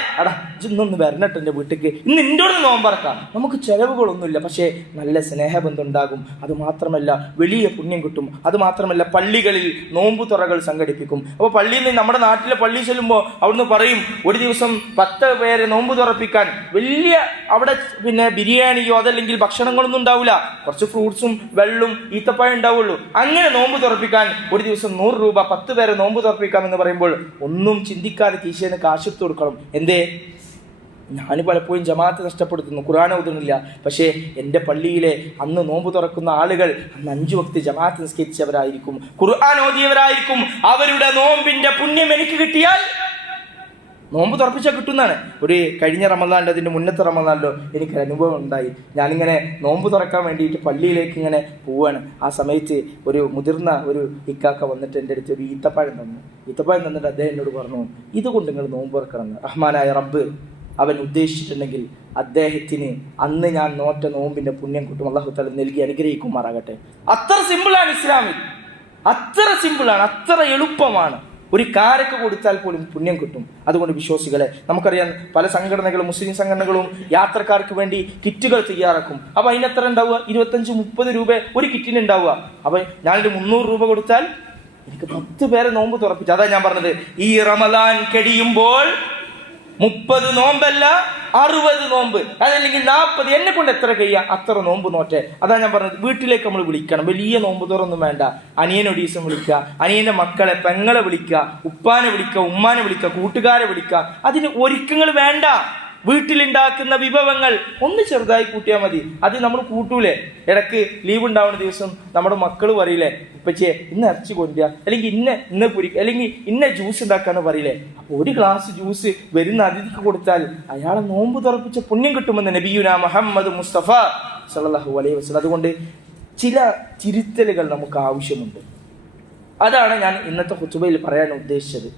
ഇന്നൊന്ന് വരണട്ടോ എൻ്റെ വീട്ടിലേക്ക്, ഇന്ന് ഇൻ്റോട് നോമ്പറക്കാം. നമുക്ക് ചെലവുകളൊന്നുമില്ല, പക്ഷേ നല്ല സ്നേഹബന്ധം ഉണ്ടാകും. അതുമാത്രമല്ല വലിയ പുണ്യം കിട്ടും. അതുമാത്രമല്ല പള്ളികളിൽ നോമ്പുതുറകൾ സംഘടിപ്പിക്കും. അപ്പോൾ പള്ളിയിൽ നിന്ന്, നമ്മുടെ നാട്ടിലെ പള്ളി ചെല്ലുമ്പോൾ അവിടുന്ന് പറയും, ഒരു ദിവസം 10 പേരെ നോമ്പ് തുറപ്പിക്കാൻ. വലിയ അവിടെ ബിരിയാണിയോ അതല്ലെങ്കിൽ ഭക്ഷണങ്ങളൊന്നും ഉണ്ടാവില്ല, കുറച്ച് ഫ്രൂട്ട്സും വെള്ളവും ഈത്തപ്പഴം ഉണ്ടാവുള്ളൂ. അങ്ങനെ നോമ്പ് തുറപ്പിക്കാൻ ഒരു ദിവസം 100 രൂപ 10 പേരെ നോമ്പ് തുറപ്പിക്കാം എന്ന് പറയുമ്പോൾ ഒന്നും ചിന്തിക്കാതെ കീശേന്ന് കാശെടുത്ത് കൊടുക്കണം. എന്തേ? ഞാൻ പലപ്പോഴും ജമാഅത്ത് നഷ്ടപ്പെടുത്തുന്നു, ഖുർആൻ ഓതുന്നില്ല. പക്ഷേ എൻ്റെ പള്ളിയിലെ അന്ന് നോമ്പ് തുറക്കുന്ന ആളുകൾ അന്ന് 5 വക്ത് ജമാഅത്ത് നിസ്കരിച്ചവരായിരിക്കും, ഖുർആൻ ഓതിയവരായിരിക്കും. അവരുടെ നോമ്പിന്റെ പുണ്യം എനിക്ക് കിട്ടിയാൽ നോമ്പ് തുറപ്പിച്ചാൽ കിട്ടുന്നതാണ്. ഒരു കഴിഞ്ഞ റമദാനിലോ അതിൻ്റെ മുന്നത്തെ റമദാനിലോ എനിക്കൊരു അനുഭവം ഉണ്ടായി. ഞാനിങ്ങനെ നോമ്പ് തുറക്കാൻ വേണ്ടിയിട്ട് പള്ളിയിലേക്ക് ഇങ്ങനെ പോവാണ്. ആ സമയത്ത് ഒരു മുതിർന്ന ഒരു ഇക്കാക്ക വന്നിട്ട് എൻ്റെ അടുത്ത് ഒരു ഈത്തപ്പഴം തന്നു. ഈത്തപ്പഴം തന്നിട്ട് അദ്ദേഹം എന്നോട് പറഞ്ഞു, ഇതുകൊണ്ട് നിങ്ങൾ നോമ്പ് തുറക്കണം. റഹ്മാനായ റബ്ബ് അവൻ ഉദ്ദേശിച്ചിട്ടുണ്ടെങ്കിൽ അദ്ദേഹത്തിന് അന്ന് ഞാൻ നോറ്റ നോമ്പിൻ്റെ പുണ്യം കിട്ടും. അല്ലാഹു തആല നൽകി അനുഗ്രഹിക്കുമാറാകട്ടെ. അത്ര സിമ്പിളാണ് ഇസ്ലാമിൽ, അത്ര സിമ്പിളാണ്, അത്ര എളുപ്പമാണ്. ഒരു കാരക്ക് കൊടുത്താൽ പോലും പുണ്യം കിട്ടും. അതുകൊണ്ട് വിശ്വാസികളെ, നമുക്കറിയാം പല സംഘടനകളും മുസ്ലിം സംഘടനകളും യാത്രക്കാർക്ക് വേണ്ടി കിറ്റുകൾ തയ്യാറാക്കും. അപ്പോൾ അതിനെത്ര ഉണ്ടാവുക? 25-30 രൂപ ഒരു കിറ്റിന് ഉണ്ടാവുക. അപ്പോൾ ഞാനൊരു 300 രൂപ കൊടുത്താൽ എനിക്ക് 10 പേരെ നോമ്പ് തുറപ്പിച്ചു. അതാ ഞാൻ പറഞ്ഞത്, ഈ റമദാൻ കഴിയുമ്പോൾ 30 നോമ്പല്ല 60 നോമ്പ്, അതല്ലെങ്കിൽ 40, എന്നെ കൊണ്ട് എത്ര കഴിയാം അത്ര നോമ്പ് നോറ്റെ. അതാ ഞാൻ പറഞ്ഞത്, വീട്ടിലേക്ക് നമ്മൾ വിളിക്കണം. വലിയ നോമ്പ് തുറൊന്നും വേണ്ട. അനിയനെ ദിവസം വിളിക്കുക, അനിയന്റെ മക്കളെ പെങ്ങളെ വിളിക്കുക, ഉപ്പാനെ വിളിക്കുക, ഉമ്മാനെ വിളിക്കുക, കൂട്ടുകാരെ വിളിക്കുക. അതിന് ഒരുക്കങ്ങൾ വേണ്ട. വീട്ടിലുണ്ടാക്കുന്ന വിഭവങ്ങൾ ഒന്ന് ചെറുതായി കൂട്ടിയാൽ മതി. അത് നമ്മൾ കൂട്ടൂലേ? ഇടയ്ക്ക് ലീവ് ഉണ്ടാവുന്ന ദിവസം നമ്മുടെ മക്കൾ പറയില്ലേ, ഉപ്പച്ചേ ഇന്ന് ഇറച്ചി കൊണ്ടുവരിക, അല്ലെങ്കിൽ ഇന്ന് പൊരിക്കുക, അല്ലെങ്കിൽ ഇന്ന ജ്യൂസ് ഉണ്ടാക്കാന്ന് പറയില്ലേ. അപ്പോൾ ഒരു ഗ്ലാസ് ജ്യൂസ് വരുന്ന അതിഥിക്ക് കൊടുത്താൽ അയാളെ നോമ്പ് തുറപ്പിച്ച പുണ്യം കിട്ടുമെന്ന് നബിയുനാ മുഹമ്മദ് മുസ്തഫ സല്ലല്ലാഹു അലൈഹി വസല്ലം. അതുകൊണ്ട് ചില തിരുത്തലുകൾ നമുക്ക് ആവശ്യമുണ്ട്. അതാണ് ഞാൻ ഇന്നത്തെ ഖുതുബയിൽ പറയാൻ ഉദ്ദേശിച്ചത്.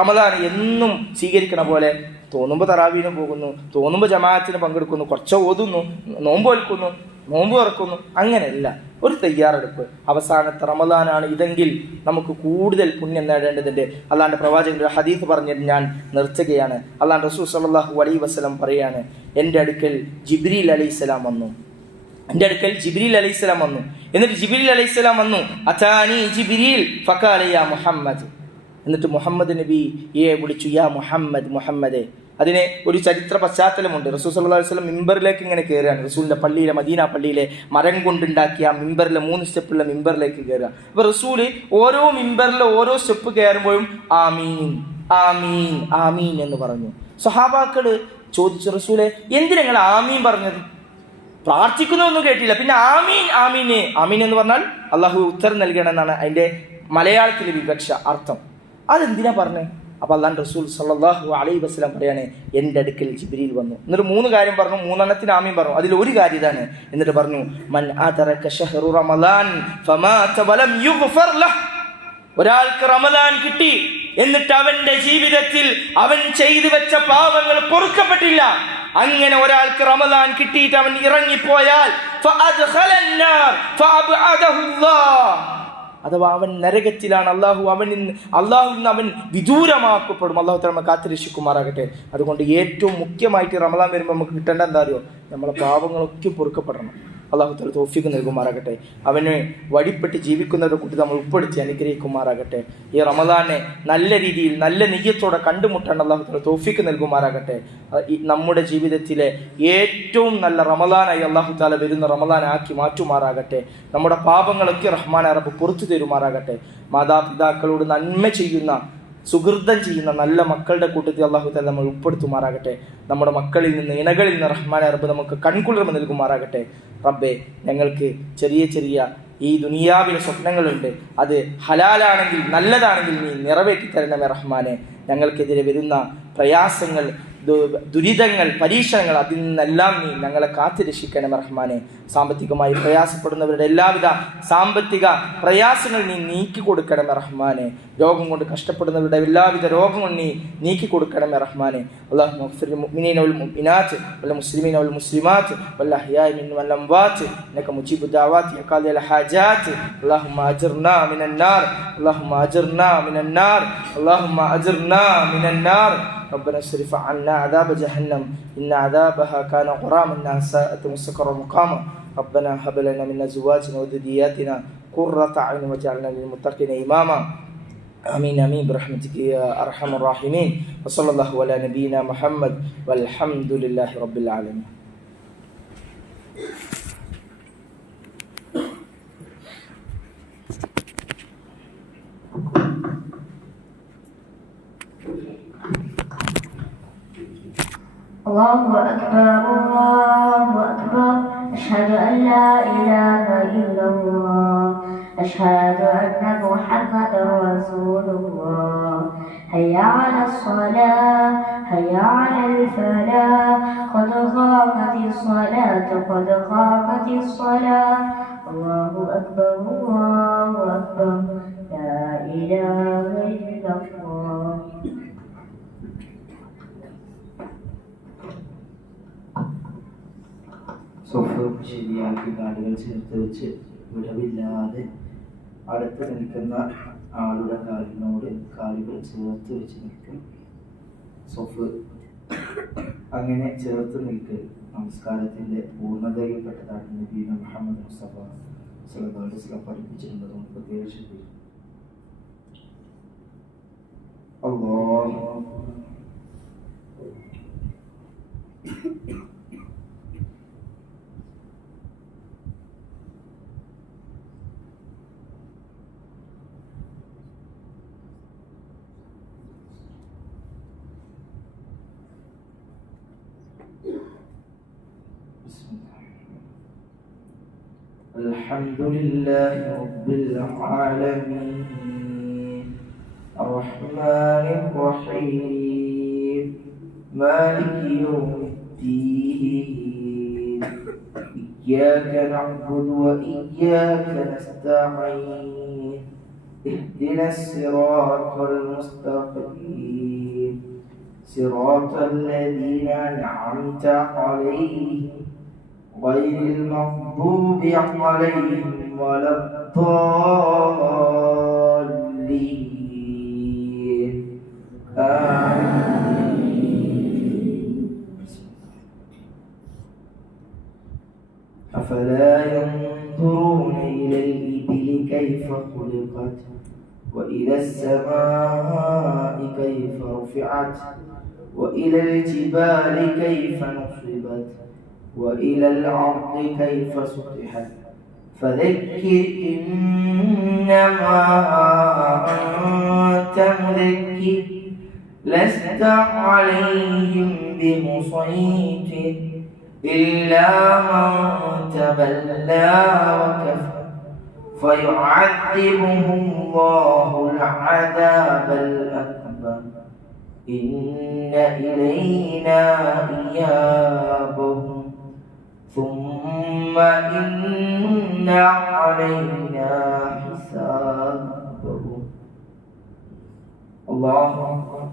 റമദാൻ എന്നും സ്വീകരിക്കണ പോലെ തോന്നുമ്പോൾ തറാവീന് പോകുന്നു, തോന്നുമ്പോൾ ജമാഅത്തിന് പങ്കെടുക്കുന്നു, കുറച്ച് ഓതുന്നു, നോമ്പ് വലിക്കുന്നു, നോമ്പ് തുറക്കുന്നു, അങ്ങനെയല്ല. ഒരു തയ്യാറെടുപ്പ്. അവസാനത്തെ റമദാനാണ് ഇതെങ്കിൽ നമുക്ക് കൂടുതൽ പുണ്യം നേടേണ്ടതുണ്ട്. അല്ലാണ്ട് പ്രവാചകന്റെ ഹദീസ് പറഞ്ഞിട്ട് ഞാൻ നിർത്തുകയാണ്. അല്ലാണ്ട് റസൂൽ സല്ലല്ലാഹു അലൈഹി വസല്ലം പറയാണ്, എൻ്റെ അടുക്കൽ ജിബ്രീൽ അലൈഹിസ്സലാം വന്നു. എൻ്റെ അടുക്കൽ ജിബ്രീൽ അലൈഹിസ്സലാം വന്നു. എന്നിട്ട് ജിബ്രീൽ അലൈഹിസ്സലാം വന്നു, അതാനി ജിബ്രീൽ ഫഖാല യാ മുഹമ്മദ്. എന്നിട്ട് മുഹമ്മദ് നബിയെ വിളിച്ചു, യാ മുഹമ്മദ്, മുഹമ്മദേ. അതിന് ഒരു ചരിത്ര പശ്ചാത്തലമുണ്ട്. റസൂൽ സല്ലല്ലാഹു അലൈഹി വസല്ലം മിമ്പറിലേക്ക് ഇങ്ങനെ കയറുകയാണ്. റസൂലിന്റെ പള്ളിയിലെ, മദീന പള്ളിയിലെ മരം കൊണ്ടുണ്ടാക്കിയ മിമ്പറിലെ 3 സ്റ്റെപ്പുള്ള മിമ്പറിലേക്ക് കയറുക. അപ്പൊ റസൂല് ഓരോ മിമ്പറിലെ ഓരോ സ്റ്റെപ്പ് കയറുമ്പോഴും ആമീൻ ആമീൻ ആമീൻ എന്ന് പറഞ്ഞു. സ്വഹാബാക്കള് ചോദിച്ചു, റസൂലെ എന്തിനാ നിങ്ങൾ ആമീൻ പറഞ്ഞത്? പ്രാർത്ഥിക്കുന്നതൊന്നും കേട്ടില്ല, പിന്നെ ആമീൻ ആമീന്. ആമീൻ എന്ന് പറഞ്ഞാൽ അള്ളാഹു ഉത്തരം നൽകണമെന്നാണ് അതിന്റെ മലയാളത്തിലെ വിവക്ഷ അർത്ഥം. അതെന്തിനാ പറഞ്ഞേ? അപ്പൊ അല്ലാഹു റസൂൽ സല്ലല്ലാഹു അലൈഹി വസല്ലം പറയാണ്, എൻ്റെ അടുക്കൽ ജിബ്രീൽ വന്നു. എന്നിട്ട് 3 കാര്യം പറഞ്ഞു, 3 ആമീൻ പറഞ്ഞു. അതിൽ ഒരു കാര്യം ഇതാണ്. എന്നിട്ട് പറഞ്ഞു, മൻ അദറക ശഹ്റു റമളാൻ ഫമാത വലം യുഗ്ഫർ ലഹ്. ഒരാൾക്ക് റമളാൻ കിട്ടി, എന്നിട്ട് അവന്റെ ജീവിതത്തിൽ അവൻ ചെയ്തു വെച്ച പാപങ്ങൾ പൊറുക്കപ്പെട്ടില്ല. അങ്ങനെ ഒരാൾക്ക് റമളാൻ കിട്ടിയിട്ട് അവൻ ഇറങ്ങിപ്പോയാൽ ഫഅദ്ഖലൻ നാർ ഫഅബ്അദഹു അല്ലാഹ്, അഥവാ അവൻ നരകത്തിലാണ്. അള്ളാഹുവിൽ നിന്ന് അവൻ വിദൂരമാക്കപ്പെടും. അള്ളാഹു തആല കാത്തുരക്ഷിക്കുമാറാകട്ടെ. അതുകൊണ്ട് ഏറ്റവും മുഖ്യമായിട്ട് റമളാൻ വരുമ്പോൾ നമുക്ക് കിട്ടേണ്ട എന്താ അറിയോ? നമ്മളെ പാപങ്ങളൊക്കെ പൊറുക്കപ്പെടണം. അള്ളാഹു തആല തൗഫീഖ് നൽകുമാറാകട്ടെ. അവന് വഴിപ്പെട്ട് ജീവിക്കുന്നവരുടെ കൂട്ടി നമ്മൾ ഉൾപ്പെടുത്തി അനുഗ്രഹിക്കുമാറാകട്ടെ. ഈ റമളാനെ നല്ല രീതിയിൽ നല്ല നിയ്യത്തോടെ കണ്ടുമുട്ടാൻ അള്ളാഹു തആല തൗഫീഖ് നൽകുമാറാകട്ടെ. നമ്മുടെ ജീവിതത്തിലെ ഏറ്റവും നല്ല റമളാനായി അള്ളാഹു തആല വരുന്ന റമളാനാക്കി മാറ്റുമാറാകട്ടെ. നമ്മുടെ പാപങ്ങളൊക്കെ റഹ്മാനായ റബ്ബ് പുറത്തു തരുമാറാകട്ടെ. മാതാപിതാക്കളോട് നന്മ ചെയ്യുന്ന, സുഹൃതം ചെയ്യുന്ന നല്ല മക്കളുടെ കൂട്ടത്തിൽ അള്ളാഹു തആല നമ്മൾ ഉൾപ്പെടുത്തുമാറാകട്ടെ. നമ്മുടെ മക്കളിൽ നിന്ന്, ഇണകളിൽ നിന്ന് റഹ്മാനായ റബ്ബ് നമുക്ക് കൺകുളിർമ നൽകുമാറാകട്ടെ. റബ്ബേ, ഞങ്ങൾക്ക് ചെറിയ ചെറിയ ഈ ദുനിയാവിലെ സ്വപ്നങ്ങളുണ്ട്. അത് ഹലാലാണെങ്കിൽ, നല്ലതാണെങ്കിൽ നീ നിറവേറ്റി തരണമേ റഹ്മാനെ. ഞങ്ങൾക്കെതിരെ വരുന്ന പ്രയാസങ്ങൾ, ദുരിതങ്ങൾ, പരീക്ഷണങ്ങൾ, അതിൽ നിന്നെല്ലാം നീ ഞങ്ങളെ കാത്തുരക്ഷിക്കണം റഹ്മാനെ. സാമ്പത്തികമായി പ്രയാസപ്പെടുന്നവരുടെ എല്ലാവിധ സാമ്പത്തിക പ്രയാസങ്ങൾ നീ നീക്കി കൊടുക്കണമേ റഹ്മാനെ. രോഗം കൊണ്ട് കഷ്ടപ്പെടുന്നവരുടെ എല്ലാവിധ രോഗങ്ങൾ നീ നീക്കി കൊടുക്കണമേ റഹ്മാനെ. അല്ലാഹു മഗ്ഫിർ മുഅ്മിനീന വൽ മുഅ്മിനാത്ത് വൽ മുസ്ലിമീന വൽ മുസ്ലിമാത്ത് വൽ അഹ്യാഇ മിൻഹും വൽ അംവാത്ത് ഇന്നക മുജീബു ദഅവാതി യാ ഖാദിയൽ ഹാജാത്ത്. അല്ലാഹുമ്മ അജിർനാ മിനൻ നാർ, അല്ലാഹുമ്മ അജിർനാ മിനൻ നാർ, അല്ലാഹുമ്മ അജിർനാ മിനൻ നാർ. ربنا اصرف عنا عذاب جهنم إن عذابها كان غراما إنها ساءت مستقرا مقاما. ربنا هب لنا من أزواجنا وذرياتنا قرة أعين واجعلنا للمتقين إماما. آمين آمين برحمتك يا أرحم الراحمين. وصلى الله على نبينا محمد والحمد لله رب العالمين. الله أكبر الله أكبر أشهد أن لا إله إلا الله أشهد أن محمدا رسول الله هيا على الصلاة هيا على الفلاح قد قامت الصلاة قد قامت الصلاة الله أكبر الله أكبر لا إله إلا الله. സോഫ് ശരിയാക്കി കാലുകൾ ചേർത്ത് വെച്ച് വിടവില്ലാതെ അടുത്ത് നിൽക്കുന്ന ആളുടെ കാലിനോട് കാലുകൾ ചേർത്ത് വെച്ച് നിൽക്കും. സോഫ് അങ്ങനെ ചേർത്ത് നിൽക്കൽ നമസ്കാരത്തിൻ്റെ പൂർണ്ണതയിൽപ്പെട്ടതാണ്. നബി മുഹമ്മദ് മുസ്തഫ സ്വല്ലല്ലാഹു അലൈഹി വസല്ലം പഠിപ്പിച്ചിട്ടുള്ളത് പ്രത്യേക ശ്രദ്ധിക്കും. അല്ലാഹു الحمد لله رب العالمين الرحمن الرحيم مالك يوم الدين إياك نعبد وإياك نستعين اهدنا الصراط المستقيم صراط الذين أنعمت عليهم غير المغضوب عليهم ولا الضالين آمين. أفلا ينظرون إلى الإبل كيف خلقت وإلى السماء كيف رفعت وإلى الجبال كيف نصبت وإلى الأرض كيف سطحت فذكر إنما أنت مذكر لست عليهم بمسيطر إلا من تولى وكفر فيعذبه الله العذاب الأكبر إن إلينا إيابهم ثم إن علينا حسابهم. الله أكبر.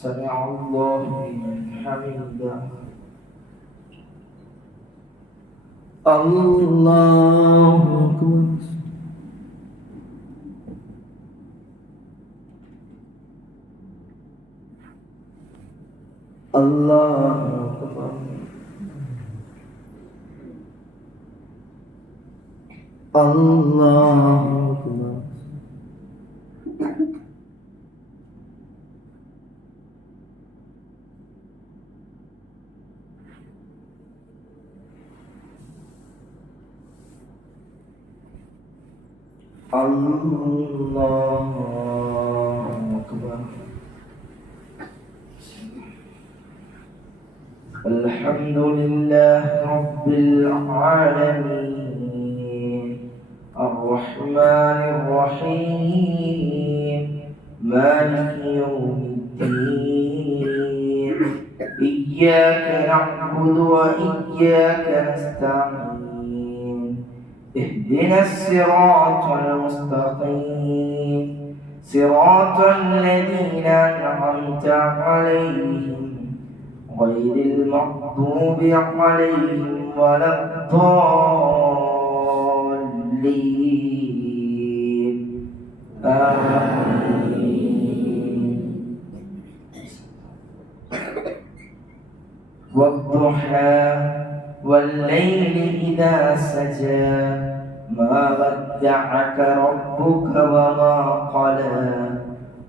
سمع الله لمن حمده. الله أكبر. الله أكبر. الله أكبر. الله أكبر. الحمد لله رب العالمين الرحمن الرحيم مالك يوم الدين إياك نعبد وإياك نستعين اهدنا الصراط المستقيم صراط الذين أنعمت عليهم غير المغضوب عليهم ولا الضالين آمين. والضحى والليل إذا سجى ما ودعك ربك وما قلى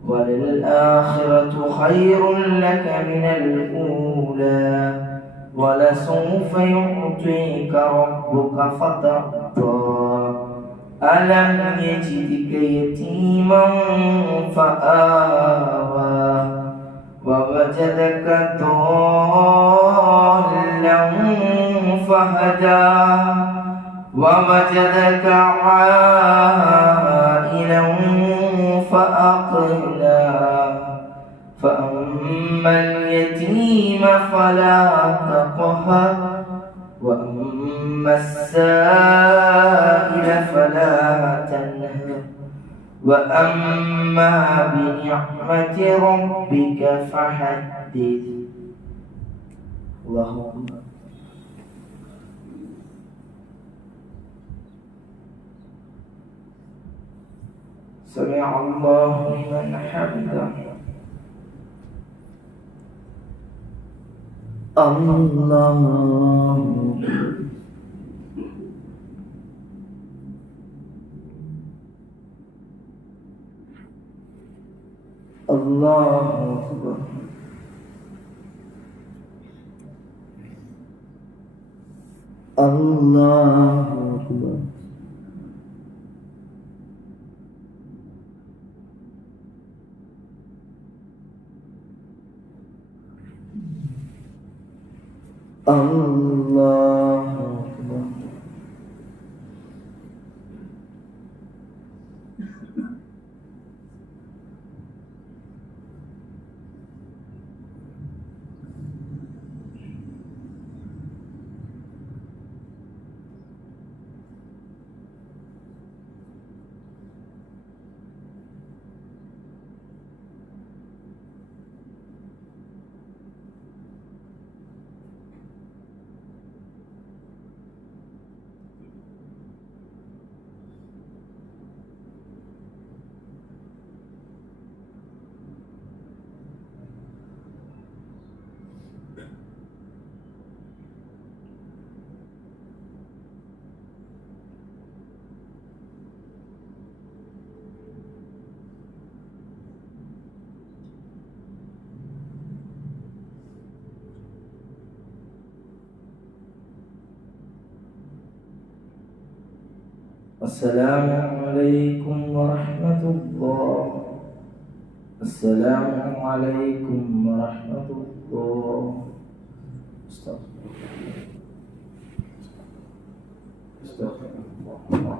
وللآخرة خير لك من الأولى ولسوف يعطيك ربك فترضى ألم يجدك يتيما فآوى ووجدك ضالا فهدى ووجدك عائلا فأغنى فأما اليتيم فلا تقهر وأما السائل فلا تنهر وأما بنعمة ربك فحدث. الله أكبر. سمع الله لمن حمده. الله أكبر. الله أكبر. الله أكبر. السلام عليكم ورحمة الله. السلام عليكم ورحمة الله. استغفر الله.